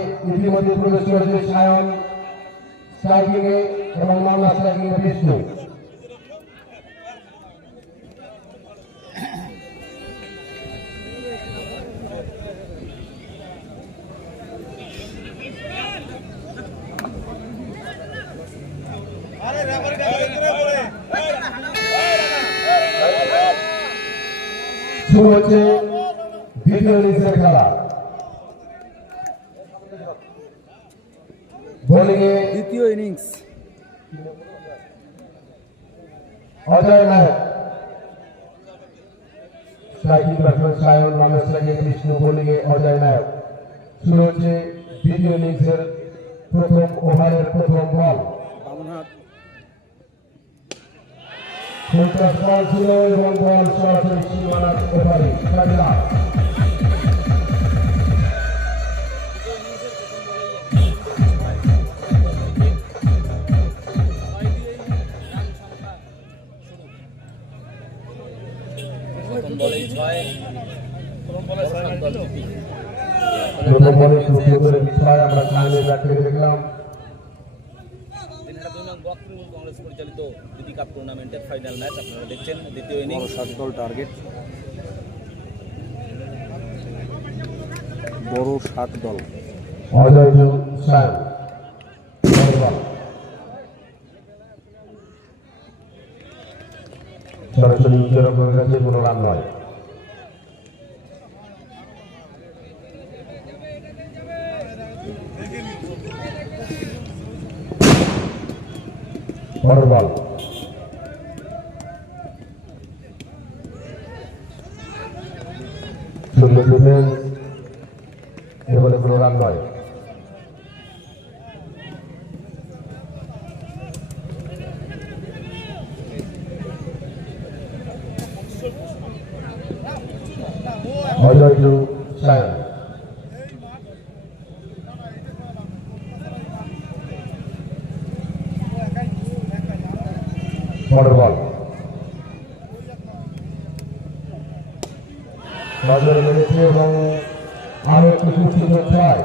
ইতিমধ্যে প্রবেশ করেছে সায়ন স্ট্রাইকিং এ এবং মামলা স্ট্রাইকিং এ বিষ্ণু। শুরু হচ্ছে দ্বিতীয় ইনিংসের খেলা। বোলিংয়ে দ্বিতীয় ইনিংস অজয় নায়ক, স্ট্রাইকিং ব্যাটসম্যান সায়ন, মামলা স্ট্রাইকিং বিষ্ণু, বোলিংয়ে অজয় নায়ক। শুরু হচ্ছে দ্বিতীয় ইনিংসের প্রথম ওভারের প্রথম বল। ফুলটস বল ছিল এবং বল সরাসরি সীমানার ওপারে খেলা। প্রথম বলে শুরু করে ছয় আমরা সামনে ব্যাট থেকে দেখলাম। কংগ্রেস পরিচালিত দিদি কাপ টুর্নামেন্টের ফাইনাল ম্যাচ আপনারা দেখছেন। দ্বিতীয় ইনিংস 7 দল টার্গেট, বড় 7 দল। অজয় সায়ন সরাসরি উইকেটের কাছে কোনো রান নয়। পরের বল সুন্দর ডিফেন্স, এর বলে কোনো রান নয়। অজয় টু সায়ন, পরের বল নজরে লেগেছে এবং আরো একটু সুস্থ করতে হয়।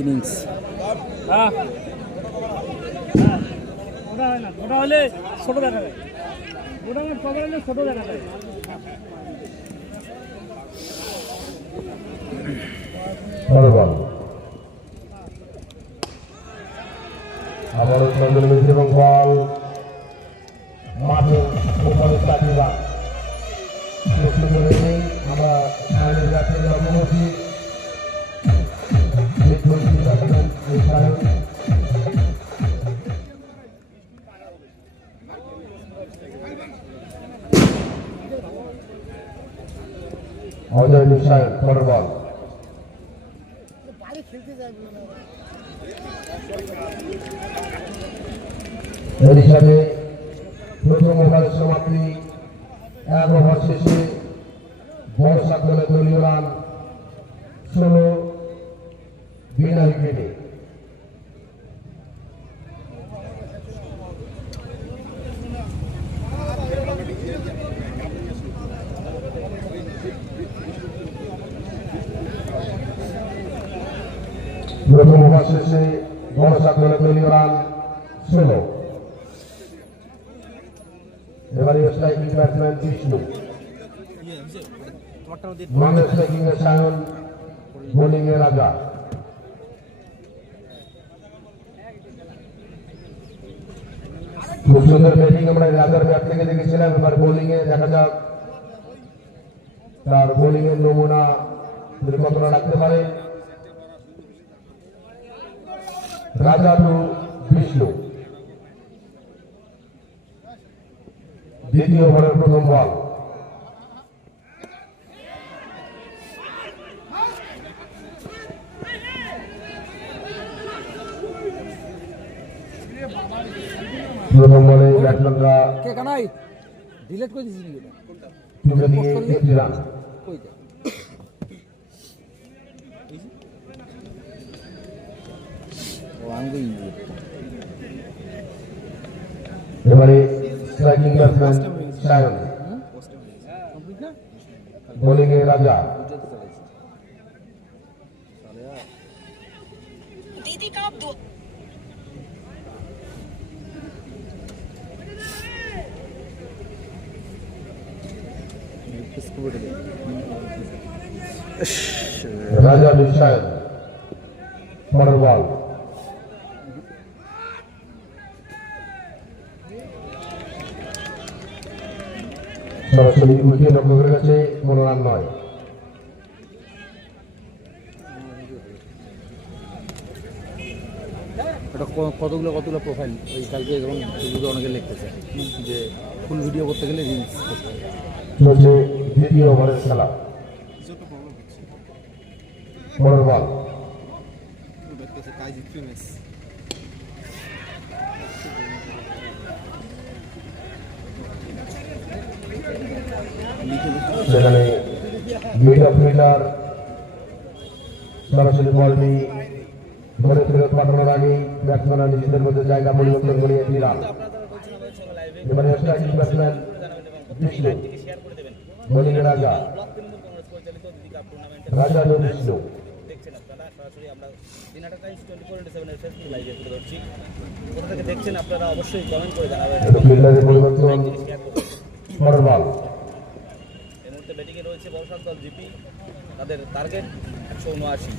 ইনিংস ওটা হলে ছোট দেখা যায়, ওটা খবর হলে ছোট দেখা যায়। আবারও চন্দ্র মেঝি এবং বল মাঠে ওভারে চাকরিবা আমরা সায়নের ব্যাটে লক্ষ্য করছি। অজয় সায়ন, পরের বল এর হিসাবে প্রথম ওভারের সমাপ্তি। 1 ওভার শেষে বল 7 দলের দলীয় রান 16 বিনা উইকেটে। প্রথম ওভার শেষে বল 7 দলের দলীয় রান 16। এবারে স্ট্রাইকিং ব্যাটসম্যান বিষ্ণু, মামলা স্ট্রাইকিং এ সায়ন, বোলিং এ রাজা। খুব সুন্দর ব্যাটিং আমরা রাজার ব্যাট থেকে দেখেছিলাম। এবার বোলিং এ দেখা যাক তার বোলিং এর নমুনা কতটা রাখতে পারে। রাজা টু বিষ্ণু, দ্বিতীয় ওভারের প্রথম বল। প্রথম বলে ব্যাটসম্যানরা কে কানাই ডিলিট করে দিয়েছি রান কইটা ও আঙ্গুল এবারে স্ট্রাইকিং ব্যাটসম্যান সায়ন, কমপ্লিট না বোলিং এ রাজা, বুঝাতে চাইছি সালে दीदी का आप दो স্কুলে রাজা বিন সায়ন, পরের বল, সরাসরি উইকেট রক্ষকের কাছে কোনো রান নয়। এটা কতগুলো প্রোফাইল ওই কালকে যখন ফেসবুকে অনেকে লিখতেছে যে ফুল ভিডিও করতে গেলে রিলস করতে হবে। চলছে দ্বিতীয় ওভারের খেলা, পরের বল, সেখানে মিড অফ মিটার সরাসরি বলটি ঘরে ফেরত পাঠানোর আগেই ব্যাটসম্যানরা নিজেদের মধ্যে জায়গা পরিবর্তন করে একটি রান। এবারে স্ট্রাইকিং ব্যাটসম্যান বিষ্ণু, শেয়ার করে দেবেন বোলিং এ রাজা, ব্লক তৃণমূল কংগ্রেস পরিচালিত দিদি কাপ টুর্নামেন্টের রাজা ও বিষ্ণু, দেখছেন আপনারা সরাসরি আমরা দিনহাটা টাইমস 24/7 এর ফেসবুক লাইভে তুলে ধরছি। কোথা থেকে দেখছেন আপনারা অবশ্যই কমেন্ট করে জানাবেন। ফিল্ডারের পরিবর্তন, শেয়ার করবেন। পরের বল, এই মুহূর্তে ব্যাটিংয়ে রয়েছে বর্ষার দল জিপি, তাদের টার্গেট 179।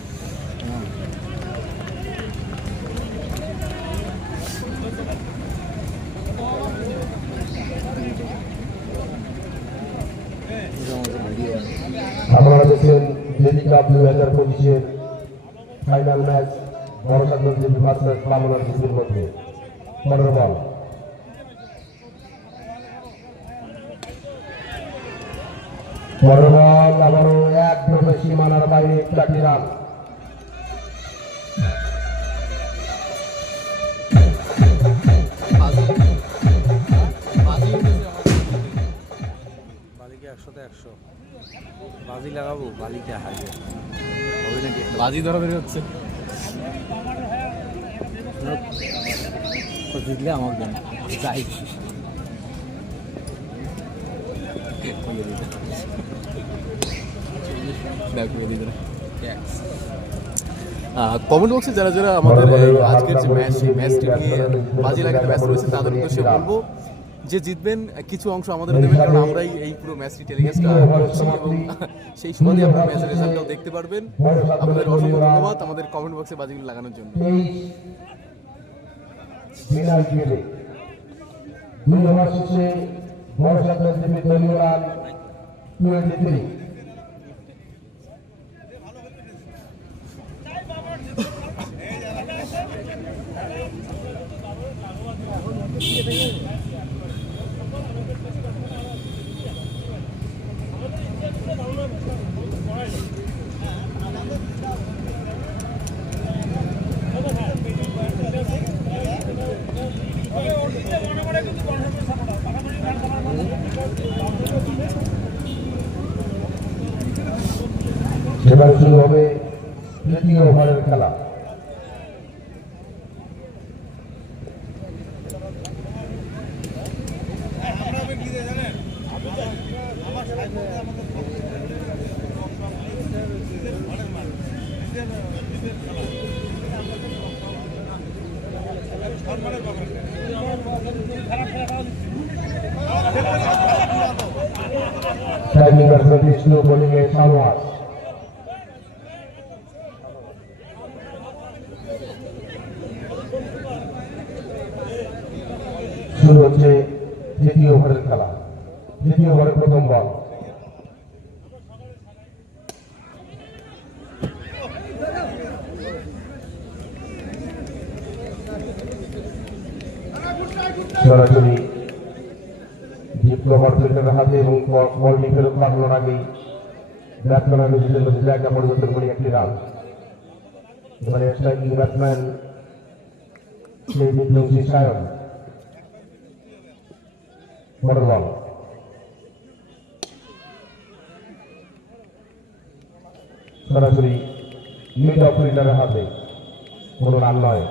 আপনারা দেখছেন দিদি কাপ 2025-এর ফাইনাল ম্যাচ বড়সাদ জিপি ভার্সেস বামনার জিপির মধ্যে। পরের বল, পরের বল আবারও একদম সীমানার বাইরে চারটি রান। বালিকে 100তে 100 বাজি লাগাবো, বালিকে হারবে হবে নাকি? বাজি ধরা বের হচ্ছে জিতলে আমাকে দেন যাই কমেন্ট বক্সে যারা যারা আমাদের এই আজকের যে ম্যাচ সেই ম্যাচটি নিয়ে বাজি লাগাতে ব্যস্ত রয়েছে তাদের উদ্দেশ্যে বলবো যে জিতবেন কিছু অংশ আমাদের দেবেন, কারণ আমরাই এই পুরো ম্যাচটি টেলিকাস্ট করছি এবং সেই সুবাদে আপনারা ম্যাচের রেজাল্টটাও দেখতে পারবেন। আপনাদের অসংখ্য ধন্যবাদ আমাদের কমেন্ট বক্সে বাজিগুলো লাগানোর জন্য। বিনাল গেলে 2 ওভার শেষে বড়সাদ জিপি দলীয় রান 23। এবার শুরু হবে তৃতীয় ওভারের খেলা। স্ট্রাইকিং ব্যাটসম্যান বিষ্ণু, বোলিং এ শাহনওয়াজ, শুরু হচ্ছে দ্বিতীয় ওভারের খেলা। দ্বিতীয় ওভারের প্রথম বল, সরাসরি ডিপ্লোমার ফিল্ডারের হাতে এবং বলটি ফেরত পাঠানোর আগেই ব্যাটসম্যান নিজেদের মধ্যে জায়গা পরিবর্তন করে একটি রান। এবারে স্ট্রাইকিং ব্যাটসম্যান সেই বিপ্লবী সায়ন, পরের বল, সরাসরি মিড অফ উইনারের হাতে, কোনো রান নয়।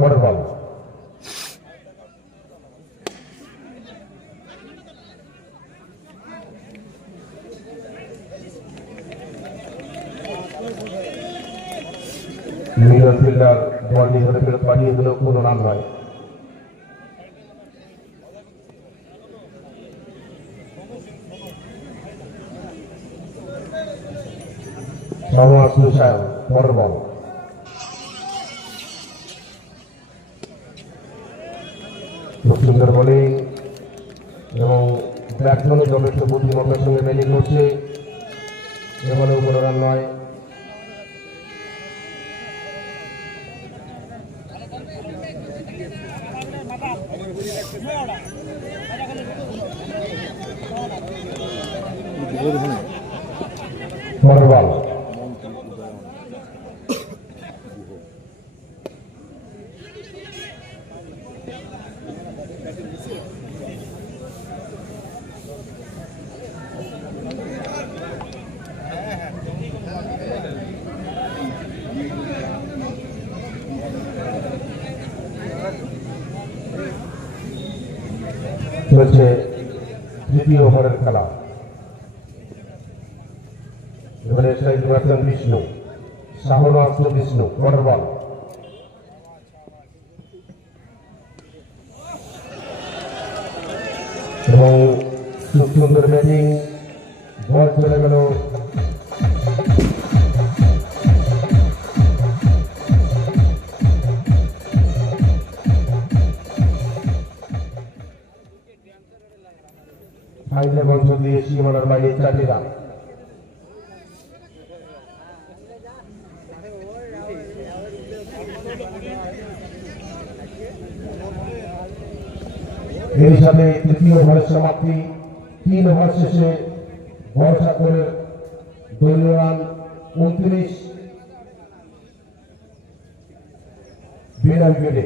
পরের বল মিডল ফিল্ডার বলটি ধরে ফেরত পাঠিয়ে দিল, কোনো রান নয়। পরের বল খুব সুন্দর বোলিং এবং ব্যাটসম্যানও যথেষ্ট বুদ্ধিমত্তার সঙ্গে ব্যাটিং করছে, এবারেও কোনো রান নয়। পরের বল চলছে তৃতীয় ওভারের খেলা। এবারে স্ট্রাইক ব্যাটসম্যান বিষ্ণু, শাহন আসলো বিষ্ণু। পরের বল এবং খুব সুন্দর ব্যাটিং, বল চলে গেল ফাইনাল অঞ্চল দিয়ে সীমানার বাইরে 4টি রান। এর সাথে তৃতীয় ওভারের সমাপ্তি। 3 ওভার শেষে বর্ষাপুরের দলীয় রান 29 বিনা উইকেটে।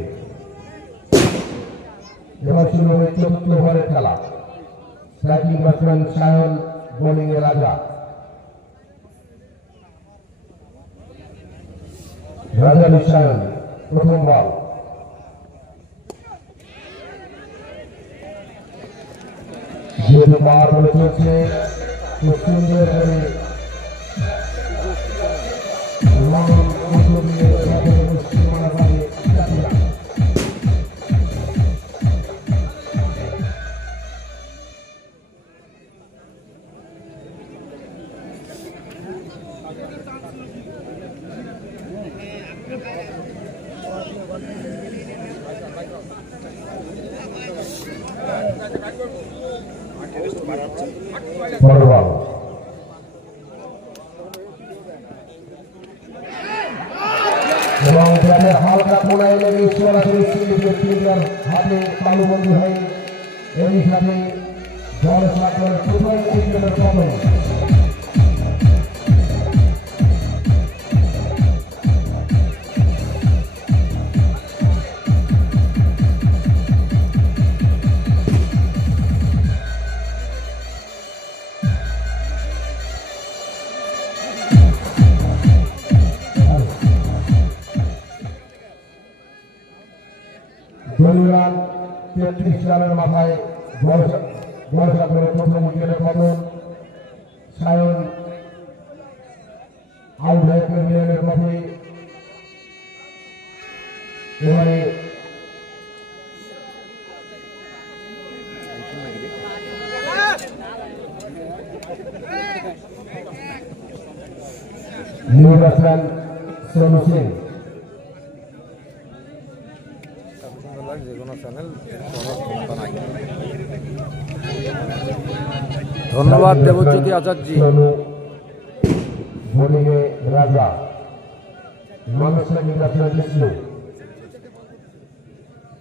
এবার শুরু হবে 4র্থ ওভারের খেলা। স্ট্রাইকিং ব্যাটসম্যান সায়ন, বোলিং এ রাজা। রাজা সায়ন, প্রথম বল যেহেতু পাওয়ার বলে চলছে, খুব সুন্দর করে পরের বল এবং ব্যাটের হালকা কোনায় লেগে সরাসরি সিন্ডিকেট ফিল্ডার হাতে তালুবন্দী হয়ে এই সাথে জল সাগরের প্রথম উইকেটের পতন। রান 33 রানের মাথায় বর্ষাপুরের প্রথম উইকেটের পতন। সায়ন আউট হয়ে প্রেমিয়ারের পথে। এবারে নিউ ব্যাটসম্যান সোনু সিং। ধন্যবাদ দেবজ্যোতি আচার্য। বোলিংয়ে রাজা, বিষ্ণু।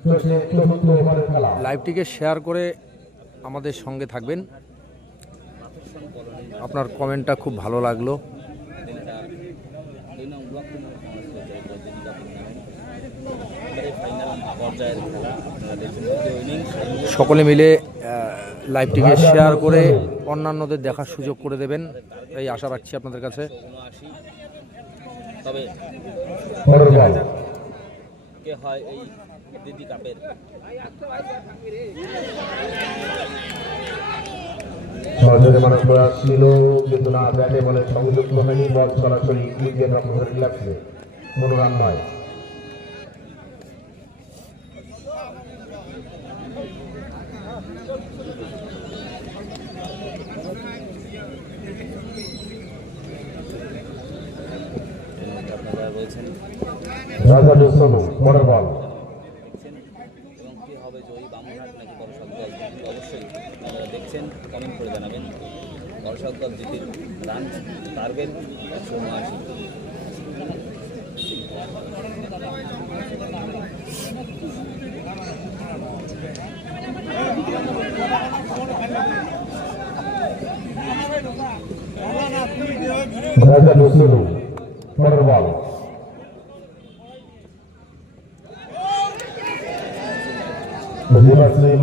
চলছে 4র্থ ওভারের খেলা। লাইভটিকে শেয়ার করে আমাদের সঙ্গে থাকবেন। আপনার কমেন্টটা খুব ভালো লাগলো। দিনটা 2 নং ব্লক ফাইনাল পর্যায়ের খেলা আপনারা দেখছেন ইনিংস সকলে মিলে লাইভটিকে শেয়ার করে অন্যান্যদের দেখার সুযোগ করে দেবেন এই আশা রাখছি আপনাদের কাছে। 79 তবে পরের বল কে হয় এই দিদি কাপের সহযোগে মানব প্রয়াস ছিল কিন্তু না ব্যাটে বলে সংযুক্ত হয়নি, বল সরাসরি উইকেট রক্ষকের রিল্যাক্সে, কোনো রান নয়। আপনারা রয়েছেন রাজা সোনু পরের বল দেখছেন এবং কি হবে জয়ী বামুনহাট নাকি বড়সাত দল অবশ্যই আপনারা দেখছেন কমেন্ট করে জানাবেন। বড়সাত দল জিতির রান টার্গেট 179। রাজা সোনু পরের বল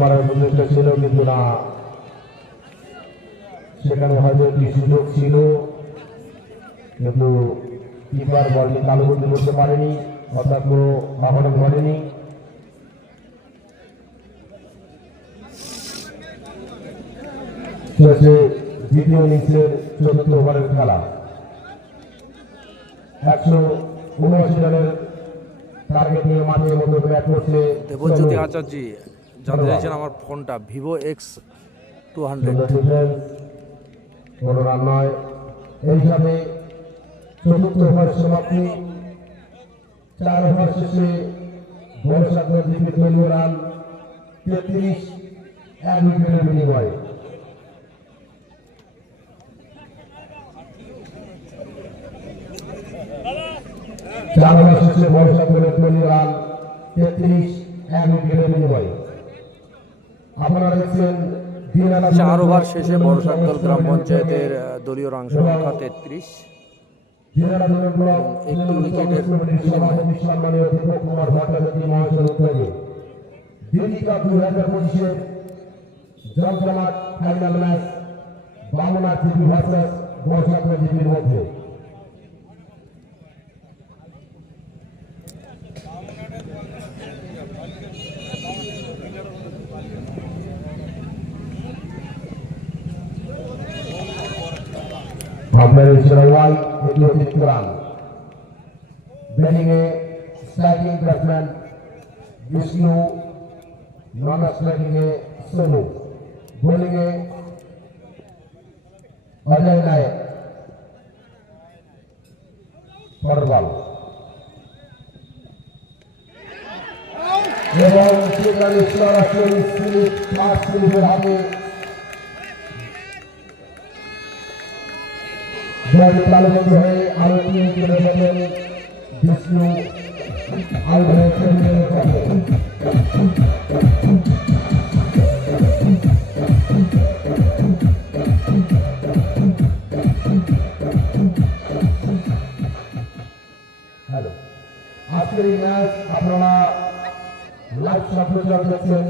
মারার প্রচেষ্টা ছিল কিন্তু না, সেখানে হয়তো একটি সুযোগ ছিল কিন্তু কিপার বলটি তালুবন্দি করতে পারেনি, অর্থাৎ কোনো অঘটন ঘটেনি। চলছে দ্বিতীয় ইনিংসের ৪র্থ ওভারের খেলা। ১৭৯ রানের টার্গেট নিয়ে মাঠের মধ্যে ব্যাট করছে দেবজ্যোতি আচার্য জানতে চাইছেন আমার ফোনটা ভিভো X200। কোনো রান নয়। এই হিসাবে ৪র্থ ওভারের সমাপ্তি। ৪ ওভার শেষে বড়সাত জিপির দলীয় রান ৩৩, ১ উইকেটের বিনিময়ে। চার ওভার শেষে বড়সাত দলীয় রান ৩৩, ১ উইকেটের বিনিময়ে। আপনারা দেখছেন 4 ওভার শেষে বড়সাতদল গ্রাম পঞ্চায়েতের দলীয় রান সংখ্যা 33, একটি উইকেটের বিনিময়ে। সম্মানীয় দীপক কুমার ভট্টাচার্য মহাশয়ের উদ্যোগে দিল্লি কাপ 2025 জমজমাট final match Bamunhat GP versus বড়সাত জিপির মধ্যে। Ahmed Shirawal এটি অতিরিক্ত রান। ব্যাটিংয়ে স্ট্রাইকিং ব্যাটসম্যান বিষ্ণু, নন স্ট্রাইকিংয়ে সোনু, বোলিংয়ে অজয় নায়ক। পরের বল এবং সেখানে সরাসরি স্লিপ, ফাস্ট স্লিপের হাতে তালুবন্দ হয়ে আরো 3 উইকেটের বদলে বিষ্ণু আউট হয়েছে। হ্যালো, আজকের এই ম্যাচ আপনারা লাইভ সম্প্রচার দেখছেন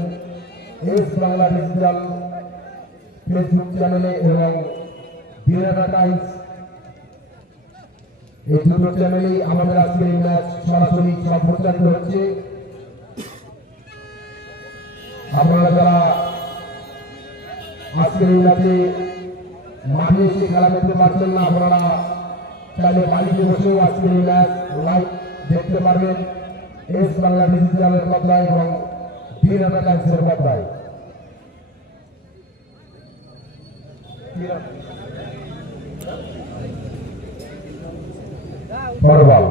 এস বাংলা ডিজিটাল ফেসবুক চ্যানেলে এবং দিনাটা টাইমস, এই দুটো চ্যানেলেই আমাদের আজকের এই ম্যাচ সরাসরি সম্প্রচারিত হচ্ছে। আপনারা যারা আজকের এই ম্যাচে মাঠে এসে খেলা দেখতে পাচ্ছেন না, আপনারা চাইলে বাড়িতে বসেও আজকের এই ম্যাচ লাইভ দেখতে পারবেন এস বাংলা ডিজিটালের পর্দায় এবং দিনাটা টাইমসের পর্দায়। বল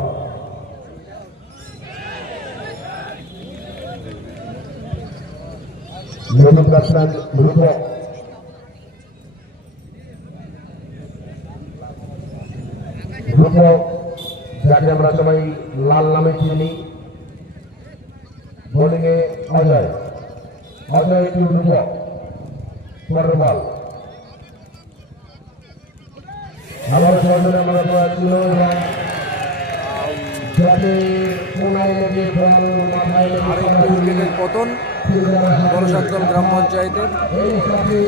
নতুন ব্যাটসম্যান রূপক, যাকে আমরা সবাই লাল নামে চিনি। বোলিংয়ে অজয়, অজয় একটি রূপক। পরের বল আবার সরকারের আমরা ছিল এবং যাতে কোনায় লেগে বল মাথায় আরেকটি উইকেটের পতন বড়সাতগল গ্রাম পঞ্চায়েতের। এই সাথে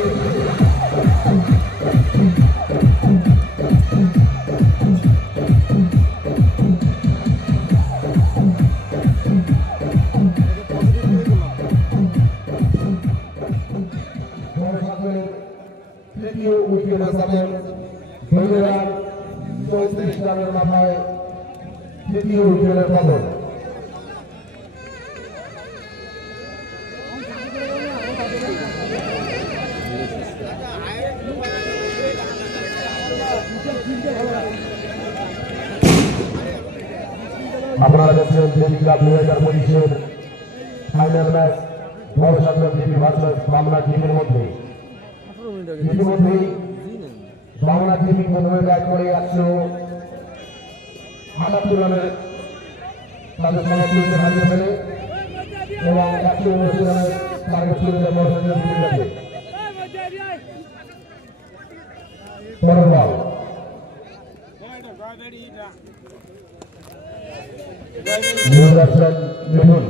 তৃতীয় উইকেটের পতন 34 রানের মাথায় তৃতীয় উইকেটের পতন। আপনারা দেখছেন দেবী কাপ 2025-এর ফাইনাল ম্যাচ বড়সাতগল জিপি ভার্সেস বামনা টিমের মধ্যে। ইতিমধ্যেই বামনা টিম প্রথমে ব্যাট করে 178 রানের তাদের সমাপ্তিতে হারিয়ে ফেলে এবং 179 রানের টার্গেট ছিল বড়সাতগল টিমের কাছে। পরের বল মিঠুন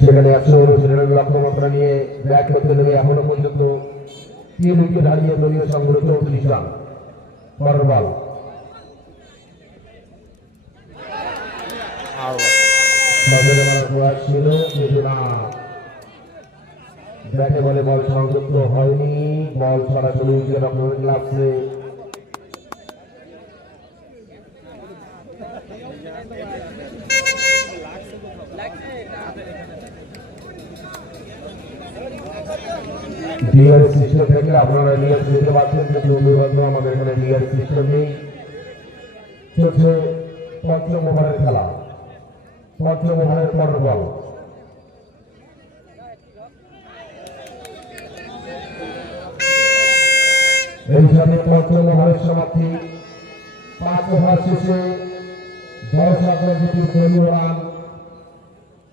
সেখানে 119 রানের লক্ষ্যমাত্রা নিয়ে ব্যাট করতে নেমে এখনো পর্যন্ত 3 উইকেট হারিয়ে দলীয় সংগ্রহ 34 রান। পরের বল ছিল কিন্তু না, ব্যাটে বলে বল সংযুক্ত হয়নি, বল সরাসরি উইকেট রক্ষণের গ্লাভসে। লিগার সিস্টেম থেকে আপনারা লিগার দিতে পারছেন, কিন্তু দুর্ভাগ্য আমাদের এখানে লিগার সিস্টেম নেই। চলছে পঞ্চম ওভারের খেলা, পঞ্চম ওভারের পরের বল এই সাথে পঞ্চম ওভারের সমাপ্তি। 5 ওভার শেষে বড়সাতগল জিপির দলীয় রান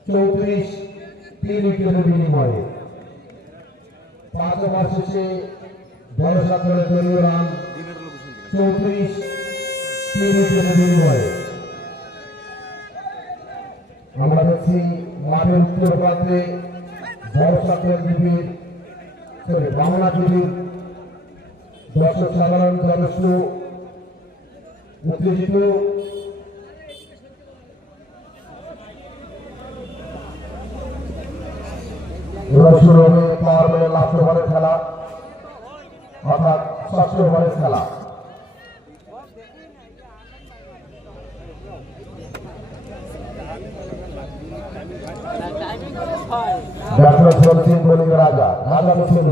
34, 3 উইকেটের বিনিময়ে। 5 ওভার শেষে বড়সাতগলের দলীয় রান 34, 3 উইকেটের বিনিময়ে। আমরা দেখছি মাঠের উত্তর প্রান্তে বড়সাতগল জিপির বাংলা টিভির দর্শক সাধারণ যথেষ্ট উত্তেজিত। এবার শুরু হবে পাওয়ার প্লে লাস্ট ওভারের খেলা, অর্থাৎ 6 ওভারের খেলা। ব্যাটসম্যান চলছেন বোলিং রাজা মিঠুন।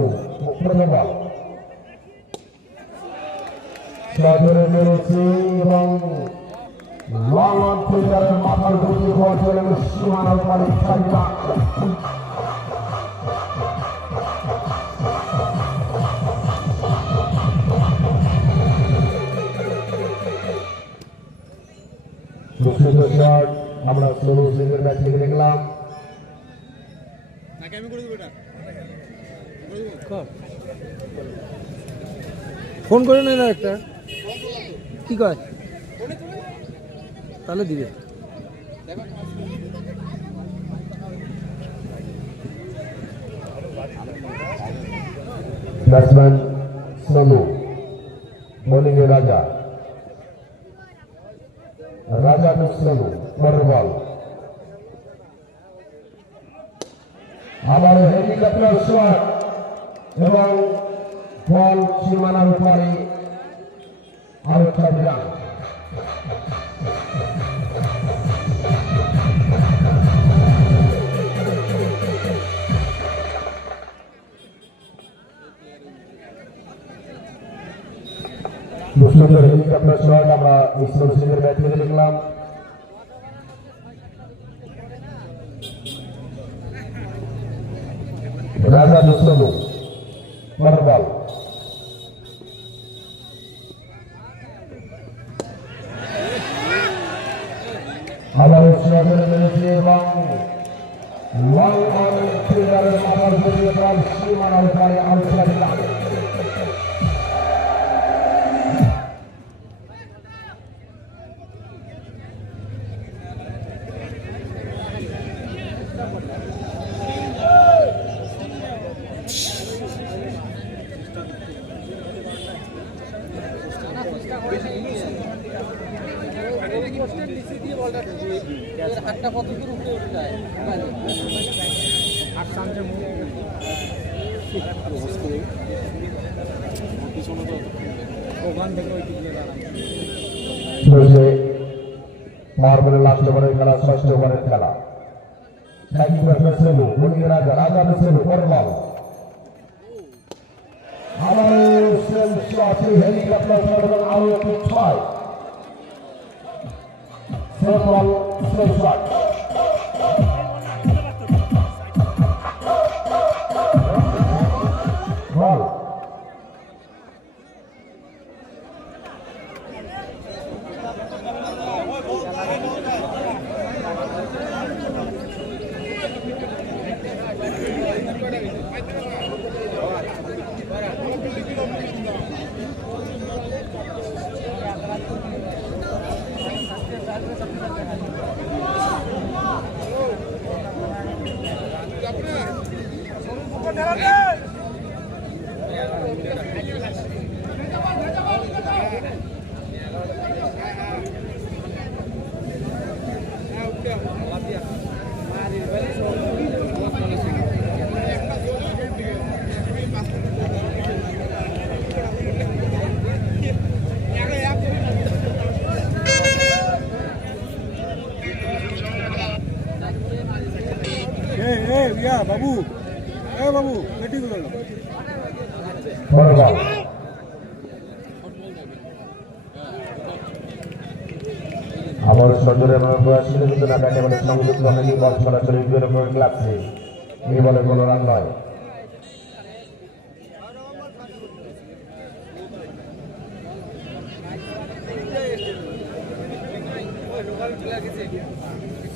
প্রথম বল ধরে মেরেছে এবং লং অন ফিল্ডারের মাথার ঢুকিয়ে বল চলে সীমানার পারে ছাড়িয়া। আমরা স্লো সুইংয়ের ম্যাচ থেকে দেখলাম। ফোন করে নেই না একটা, কি কয় তাহলে দিবে। ব্যাটসম্যান সোনু, বোলিং এ রাজা সোনু। পরের বল আবার হেলিকপ্টার শট এবং বল সীমানার উপরে আরো 4 রান। সুন্দর হেলিকপ্টার শট আমরা ইসলাম সিংয়ের ব্যাট থেকে দেখলাম। রাজা সোনু, পরের বল আবার সদরে মেরেছে এবং লং অন ফিল্ডারের মাথার উপরে বল সীমানার পারে আউটসাইড লাইন। চলছে মার্বেলের লাস্ট ওভারের খেলা, ষষ্ঠ ওভারের খেলা। রাজা রাজা বল হেলিকপ্টার আরো একটি 6 বল বল বাবু বাবু বেটি গুলো বল বল আবার সদরে প্রয়াসীদের কিন্তু না ব্যাটে বলে সংযুক্ত হয়নি, বল সরাসরি উইকেটের উপর লাগছে। এই বলে কোনো রান নয়।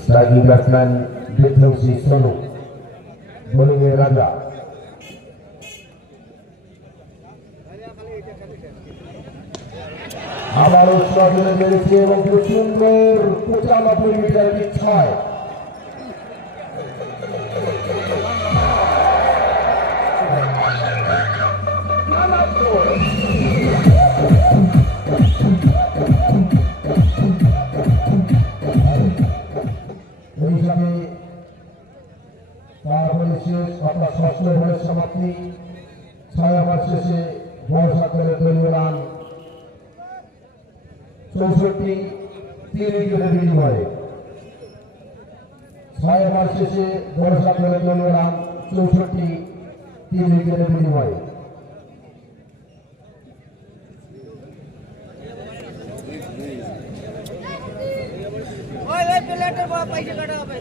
স্ট্রাইকিং ব্যাটসম্যান বিধ্বংসী সোনু, বোলিংয়ে রাজা। আবারও সজনে মেরেছে এবং খুব সুন্দর 95 মিটার 6। এই হিসাবে তারপরে শেষ অর্থাৎ ষষ্ঠ ওভারের সমাপ্তি। 6 ওভার শেষে বর্ষাকালের দলীয় রান 64, 3 উইকেটের বিনিময়ে। 6 ওভার শেষে বর্ষাকালের দলীয় রান 64, 3 উইকেটের বিনিময়ে। পয়সা কাটা হবে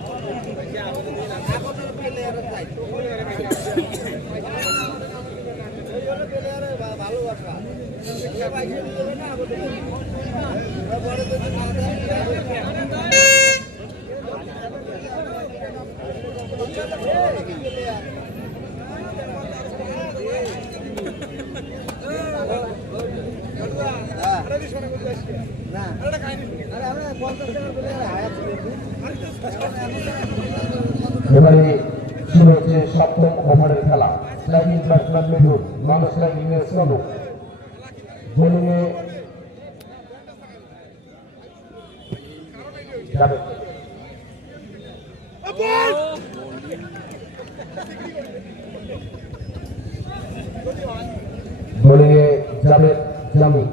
ভালোবাসা এবারে শুরু হচ্ছে 7ম ওভারের খেলা। Striking batsman Mithun, non striking এ সোনু, বোলিংয়ে জাভেদ। বোলিংয়ে জাভেদ জামি।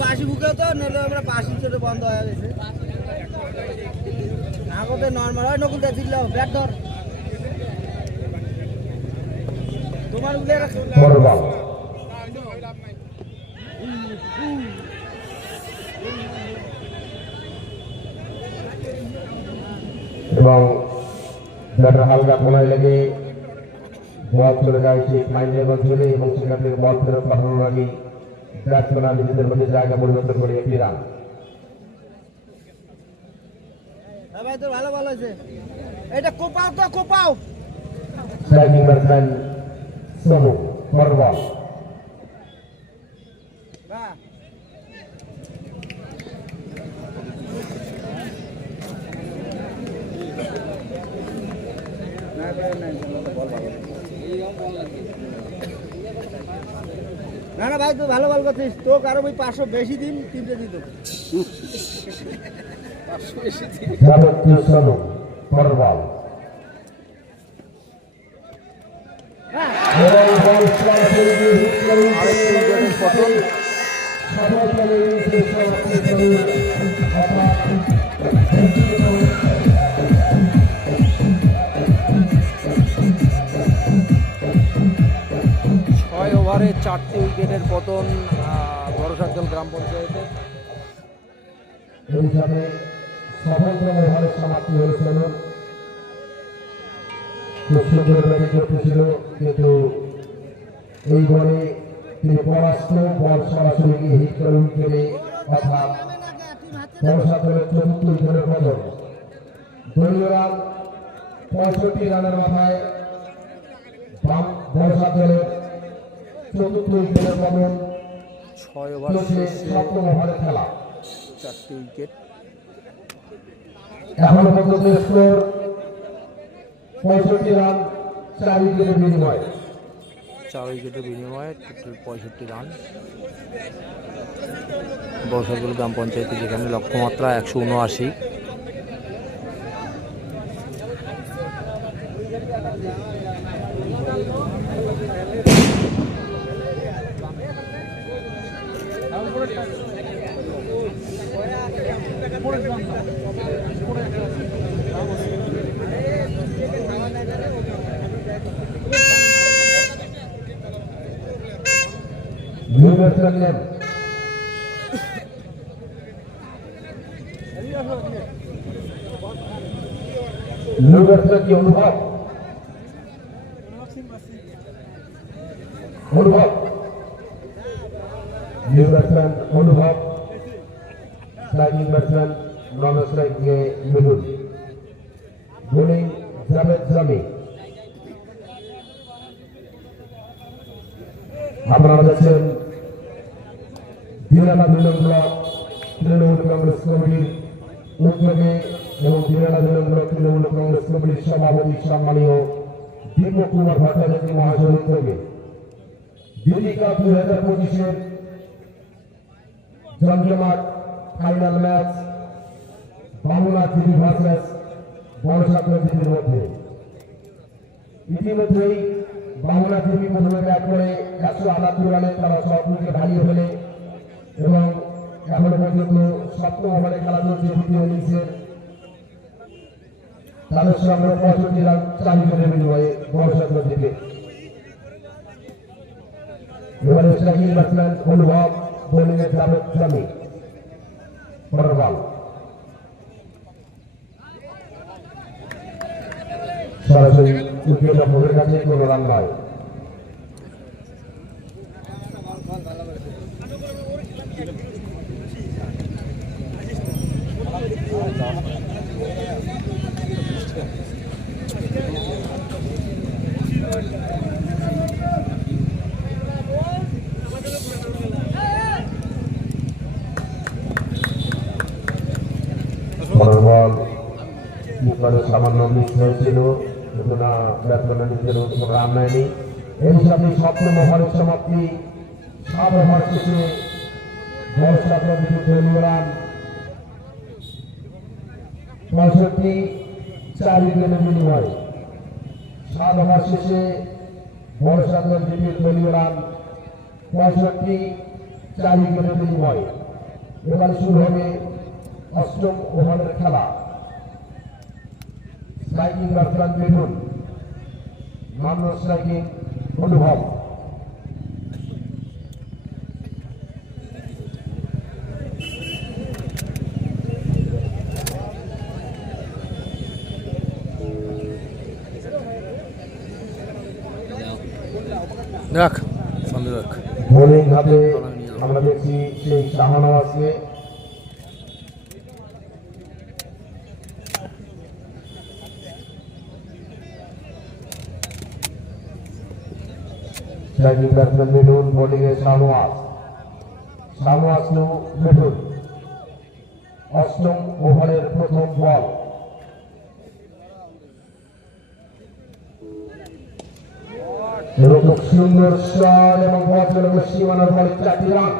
বাসি বুকে তো নইলে আমরা বাসি চলে বন্ধ হয়ে গেছে আগতে নর্মাল হয় নকুল দিল ব্যাট ধর তোমার বড় বল এবং ব্যাটার হালকা কোনায় লেগে বল চলে যায় ঠিক মাইনের অঞ্চলে এবং সেখান থেকে বল ফেরত পাঠানোর আগে ব্যাটসম্যানরা নিজেদের মধ্যে জায়গা পরিবর্তন করে একটি রান। ভাই তোর ভালো বল হয়েছে, এটা কোপাও তো কোপাও। Striking batsman Sonu four ball. না না ভাই তুই ভালো বল করছিস, তোকে আরো ওই 500 বেশি দিন তিনটে দিত। জাভেদ সোনু ফর বল। এবং বল সরাসরি হিট করে সফলভাবে সমাপ্তি করে ছয় ওভারে 4টি উইকেটের পতন বড়সাকদল গ্রাম পঞ্চায়েতের। এই হিসাবে সফলতম ওভারের সমাপ্তি হয়েছিল। খুব সুন্দর ব্যাটিং করতেছিল, কিন্তু এই বলে তিনি পরাস্ত। বল সরাসরি গিয়ে হিট করে উইকেটে, অর্থাৎ বড়সাকদলের চতুর্থ উইকেটের পতন। দলীয় রান 65 রানের মাথায় বড়সাকদলের চতুর্থ উইকেটের পতন। 6 ওভার চলছে শেষে সপ্তম ওভারের খেলা। 4টি উইকেট। এখনো পর্যন্ত স্কোর 65 রান 4 উইকেটের বিনিময়ে। 4 উইকেটের বিনিময়ে টোটাল 65 রান। বড়সাকদল গ্রাম পঞ্চায়েতে যেখানে লক্ষ্যমাত্রা 179। New batsman name new batsman কি অনুভব নিউ ব্যাটসম্যান অনুভব। স্ট্রাইকিং ব্যাটসম্যান নন স্ট্রাইকিং এ মিডুল। বোলিং জাভেদ জামি। আপনারা দেখছেন দিনালা 2 নং ব্লক তৃণমূল কংগ্রেস কমিটির উদ্যোগে এবং দিনালা 2 নং ব্লক তৃণমূল কংগ্রেস কমিটির সভাপতি সম্মানীয় দীপক কুমার ভট্টাচার্য মহাশয়ের উদ্যোগে দিল্লি কাপ 2025-এর জমজমাট ফাইনাল ম্যাচ বামুনা জিবি ভার্সেস বড়সাকদল জিবির মধ্যে। ইতিমধ্যেই বাংলা টিভি প্রথমে ব্যাট করে 178 রানে তারা সব উইকেট হারিয়ে ফেলে এবং এখনো পর্যন্ত সপ্তম ওভারে খেলা চলছে দ্বিতীয় ইনিংসের। তাদের সঙ্গে 65 রান 4 উইকেটের বিনিময়ে বড়সাকদল জিতে। এবারে স্ট্রাইকিং ব্যাটসম্যান অনুভব, বোলিংয়ে জাভেদ জামি। বল সরাসরি উইকেট অপরের কাছে কোনো রান নয়। বল কিপারের সামান্য মিস হয়েছিল, কিন্তু না ব্যাটসম্যানের নিজের কোনো রান নেয়নি। এই হিসাবে সপ্তম ওভারের সমাপ্তি। 7 ওভার শেষে বড়সাকদল দলীয় রান 65, 4 উইকেটের বিনিময়ে। 7 ওভার শেষে বড়সাকদল দলীয় রান 65, 4 উইকেটের বিনিময়ে। এবার শুরু হবে 8ম ওভারের খেলা। Striking batsman Mithun, non striking অনুভব। রাখ সামনে রাখ। বোলিং হাতে আমরা দেখছি সেই শাহনওয়াজকে স্ট্রাইকিং ব্যাটসম্যান মিঠুন, বোলিংয়ে শাহনওয়াজ টু মিঠুন। অষ্টম ওভারের প্রথম বল। এবং খুব সুন্দর শট এবং বল চলে গেল সীমানার বলে 4টি রান।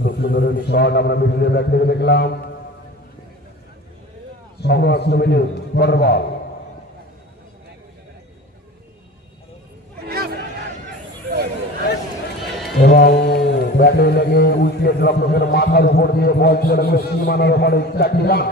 খুব সুন্দর একটি শট আমরা মিঠুনের ব্যাট থেকে দেখলাম। শাহনওয়াজ টু মিঠুন, বড় বল এবং ব্যাটে লেগে উইকেট রক্ষকের মাথার উপর দিয়ে বল চলে গেল সীমানার উপরে 4টি রান।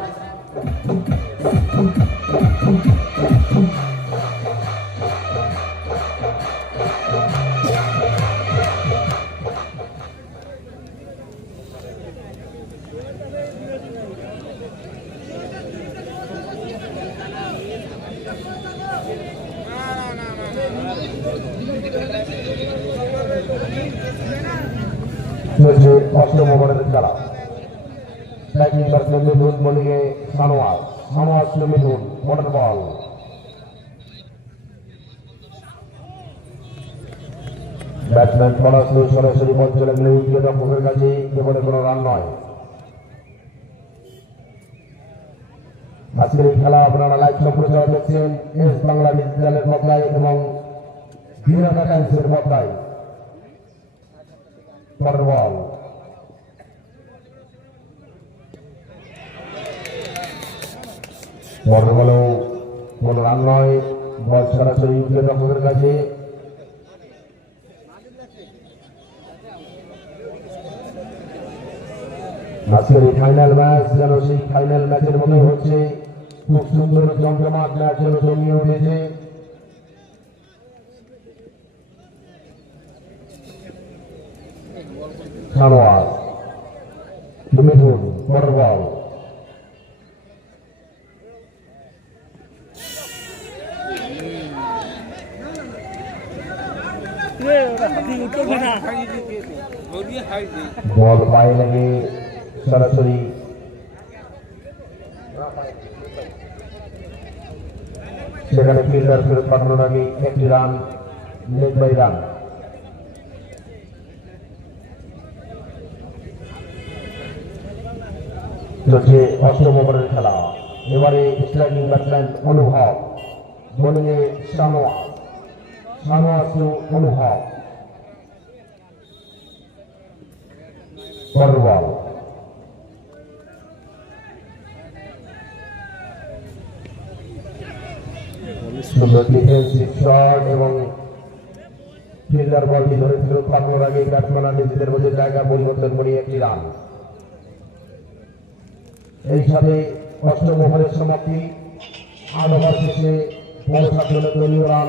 চলছে অষ্টম ওভারের খেলা। স্ট্রাইকিং ব্যাটসম্যান মিঠুন, বোলিংয়ে শাহনওয়াজ টু মিঠুন, বড় বল ব্যাটসম্যান সরাসরি বল চলে গেলে উইকেট রক্ষকের কাছে, এবারে কোনো রান নয়। আজকের এই খেলা আপনারা লাইভ সম্প্রচার দেখছেন এস বাংলা ডিজিটালের পর্দায় এবং বিরাট টাইমসের পর্দায়। বড় বল বলেও কোনো রান নয়। বল সরাসরি উইকেট রক্ষকের কাছে। আজকের এই ফাইনাল ম্যাচ যেন সেই ফাইনাল ম্যাচের মতোই হচ্ছে। খুব সুন্দর জমজমাট ম্যাচ যেন জমিয়ে উঠেছে। শাহনওয়াজ টু মিঠুন, বড় বল বল পায়ে লেগে সরাসরি সেখানে ফিল্ডার ফেরত পাঠানোর আগে 1টি রান, লেগ বাই রান। চলছে অষ্টম ওভারের খেলা। এবারে স্ট্রাইকিং ব্যাটসম্যান অনুভব, বোলিংয়ে শাহনওয়াজ টু অনুভব, বড় বল সুন্দর ডিফেন্সিভ শট এবং ফিল্ডার বলটি ধরে ফেরত পাঠানোর আগে ব্যাটসম্যান নিজেদের মধ্যে জায়গা পরিবর্তন করে 1টি রান। এই সাথে অষ্টম ওভারের সমাপ্তি। 8 ওভার শেষে বল থাকলে দলীয় রান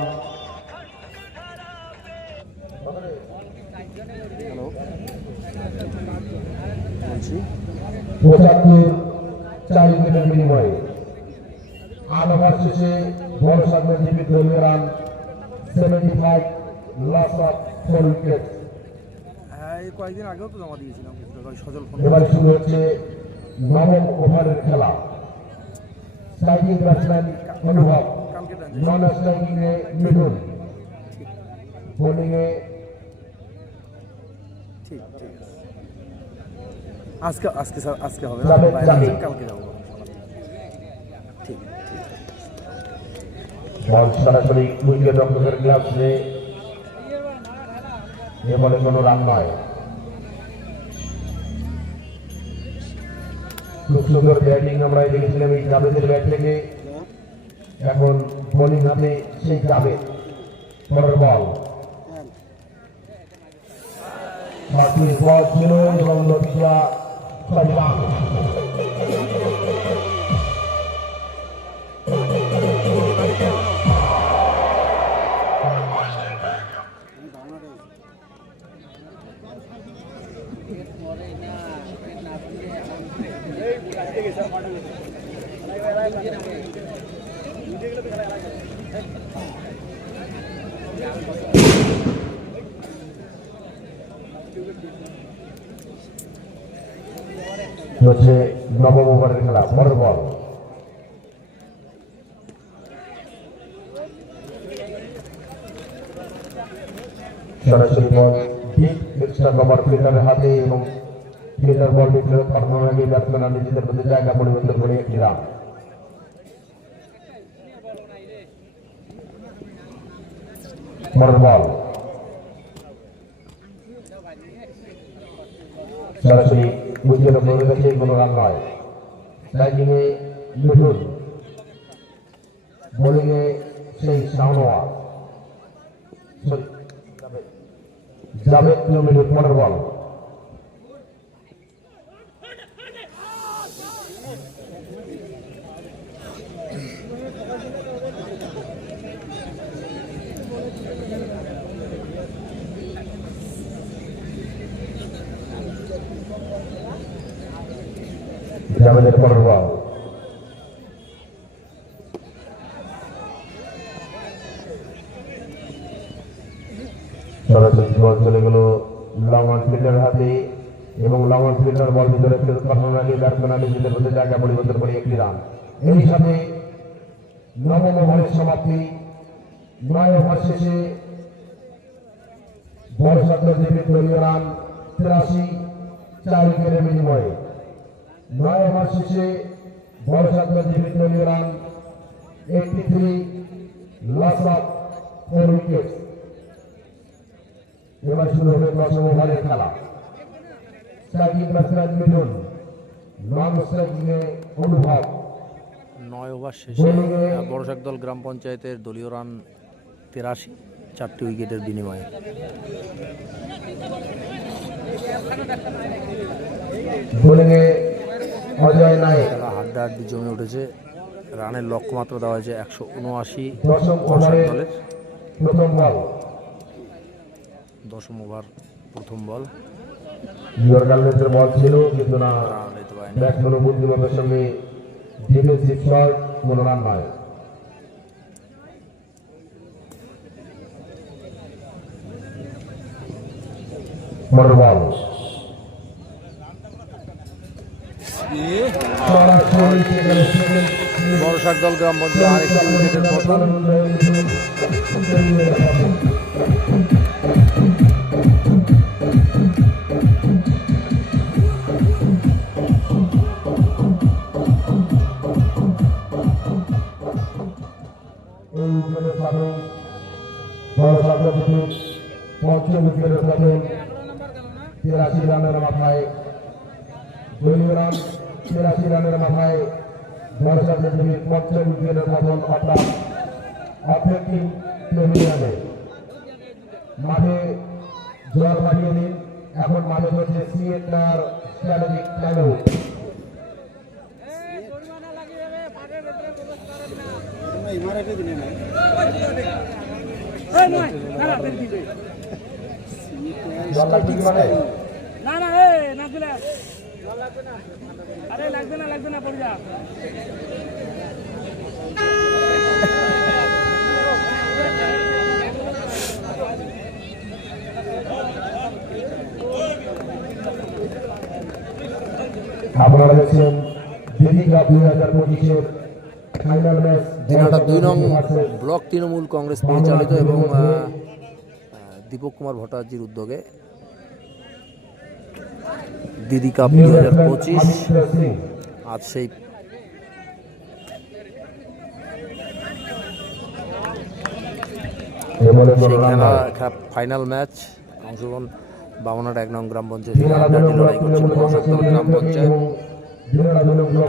75, 4 উইকেটের বিনিময়ে। 8 ওভার শেষে বল থাকলে দলীয় রান 75, লস অফ 4 উইকেট। হ্যাঁ, এই কয়েকদিন আগেও তো জমা দিয়েছিলাম সজল ফোন। এবারে শুরু হচ্ছে নবম ওভারের খেলা। স্ট্রাইকিং ব্যাটসম্যান অনুভব, নন স্ট্রাইকিং এ মিঠুন, বোলিংয়ে ঠিক ঠিক আছে। আজকে হবে না, জাভেদ জামিল। কালকে যাবো। ঠিক বল সরাসরি উইকেট রক্ষকের গ্লাভসে, এ বলে কোনো রান নয়। খুব সুন্দর ব্যাটিং আমরা দেখেছিলাম এই জাভেদের ব্যাট থেকে। এখন বোলিং হাতে সেই জাভেদ, পরের বল বল ছিল এবং লক্ষ্যা 6 রান। হচ্ছে নবম ওভারের খেলা, পরের বল। সরাসরি বল ডিপ এক্সট্রা কভার ফিল্ডারের হাতে এবং ফিল্ডার বলটি ফেরত পাঠানোর আগে ব্যাটসম্যানরা নিজেদের মধ্যে জায়গা পরিবর্তন করে একটি রান। পরের বল সরাসরি উইকেটে পড়ে গেছে, কোনো রান নয়। স্ট্রাইকিং এ মিঠুন, বোলিং এ সেই শাহনওয়াজ, জাভেদ মিঠুন। পরের বল জাভেদের পরের বল। সরাসরি বল চলে গেল লং অন ফিল্ডার হাতে এবং লং অন ফিল্ডার বল ভিতরে ফেরত পাঠানোর আগে ব্যাটসম্যানরা নিজেদের মধ্যে জায়গা পরিবর্তন করে একটি রান। এই সাথে নবম ওভারের সমাপ্তি। 9 ওভার শেষে বড় সাগর দেবীর দলীয় রান 83, 4 উইকেটের বিনিময়ে। 9 ওভার শেষে বড় সাগর দেবীর দলীয় রান 83, লস অফ 4 উইকেট। এবার শুরু হবে 10 ওভারের খেলা। Striking batsman Mithun, long striking এ অনুভব। 9 ওভার শেষে বড়শাকদল গ্রাম পঞ্চায়েতের দলীয় রান 83, 4টি উইকেটের বিনিময়ে। বোলিং এ অজয় নায়ক। খেলা হাড্ডাহাড্ডি জমে উঠেছে। রানের লক্ষ্যমাত্রা দেওয়া হয়েছে 179 দশম ওভারের দলের। প্রথম বল। 10ম ওভার প্রথম বল। ইয়র্কারদের বল ছিল কিন্তু না, রান নিতে পারেনি। ব্যাটসম্যান বুদ্ধিমত্তার সঙ্গে ডিফেন্সিভ শট, কোনো রান নয়। পরের বল বড়শাকদল গ্রাম পঞ্চায়েত আরেকটি উইকেটের পতন। এই উইকেটের সাথে বড়শাকদল দলের পঞ্চম উইকেটের পতন। 83 রানের মাথায় দলীয় রান 83 রানের মাথায় বড়শাকদল দলের পঞ্চম উইকেটের পতন, অর্থাৎ অফেক্টিং প্লেমিয়ানে। মাঠে জল পাঠিয়ে দিন। এখন মাঠে চলছে সিএনআর স্ট্র্যাটেজিক টাইম আউট। জল লাগবে কি মানে? না না লাগবে না, আরে লাগবে না পড়ে যা। আপনারা দেখছেন দিদি কাপ 2025-এর ফাইনাল ম্যাচ। দিনহাটা 2 নং ব্লক তৃণমূল কংগ্রেস পরিচালিত এবং দীপক কুমার ভট্টাচার্যের উদ্যোগে দিদি কাপ 2025 আজ সেই খেলা ফাইনাল ম্যাচ। অংশগ্রহণ বামনহাট 1 নং গ্রাম পঞ্চায়েত লড়াই করছে বড়শাকদল গ্রাম পঞ্চায়েত।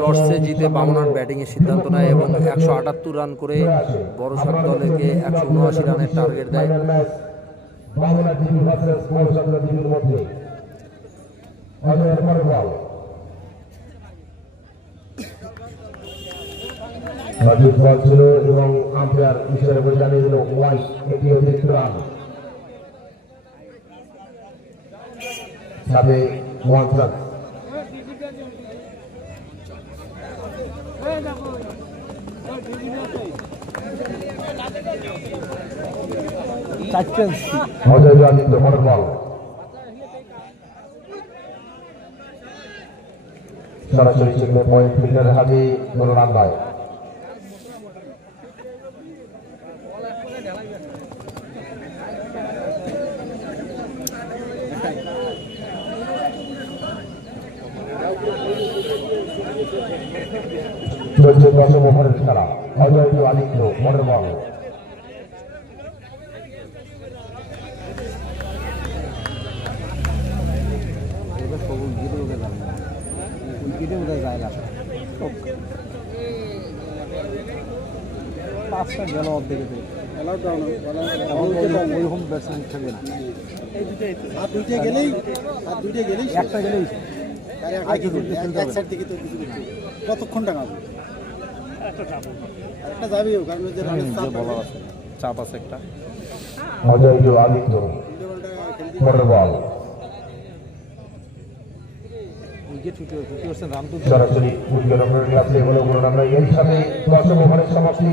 টসে জিতে বামনহাট ব্যাটিংয়ের সিদ্ধান্ত নেয় এবং 178 রান করে বড়শাকদলকে 179 রানের টার্গেট দেয়। বল ছিল এবং আম্পায়ার ইশারা করে জানিয়ে দিল ওয়াইড, এটি অতিরিক্ত রান। সাথে 1 রান। অজয় আদিত্য মোটর বল সরাসরি চিহ্ন পয়েন্ট ফিল্ডারের হাতে কোনো রান নয়। চলছে দশম ওভারের খেলা। অজয় আদিত্য মোটর বল পাঁচটা গেল অর্ধেকে ওইরকম ব্যাটসম্যান থাকবে না, আর দুইটা গেলেই একটা গেলেই কতক্ষণ টাঙাবো একটা যাবে কারণ ওই যে রানের চাপ বলা আছে, চাপ আছে একটা। Ajay Aditya motor ball wicket 50% run তো সরাসরি উইকেটের ক্লাসে হলো কোনো রান নয়। এর সাথে দশম ওভারের সমাপ্তি।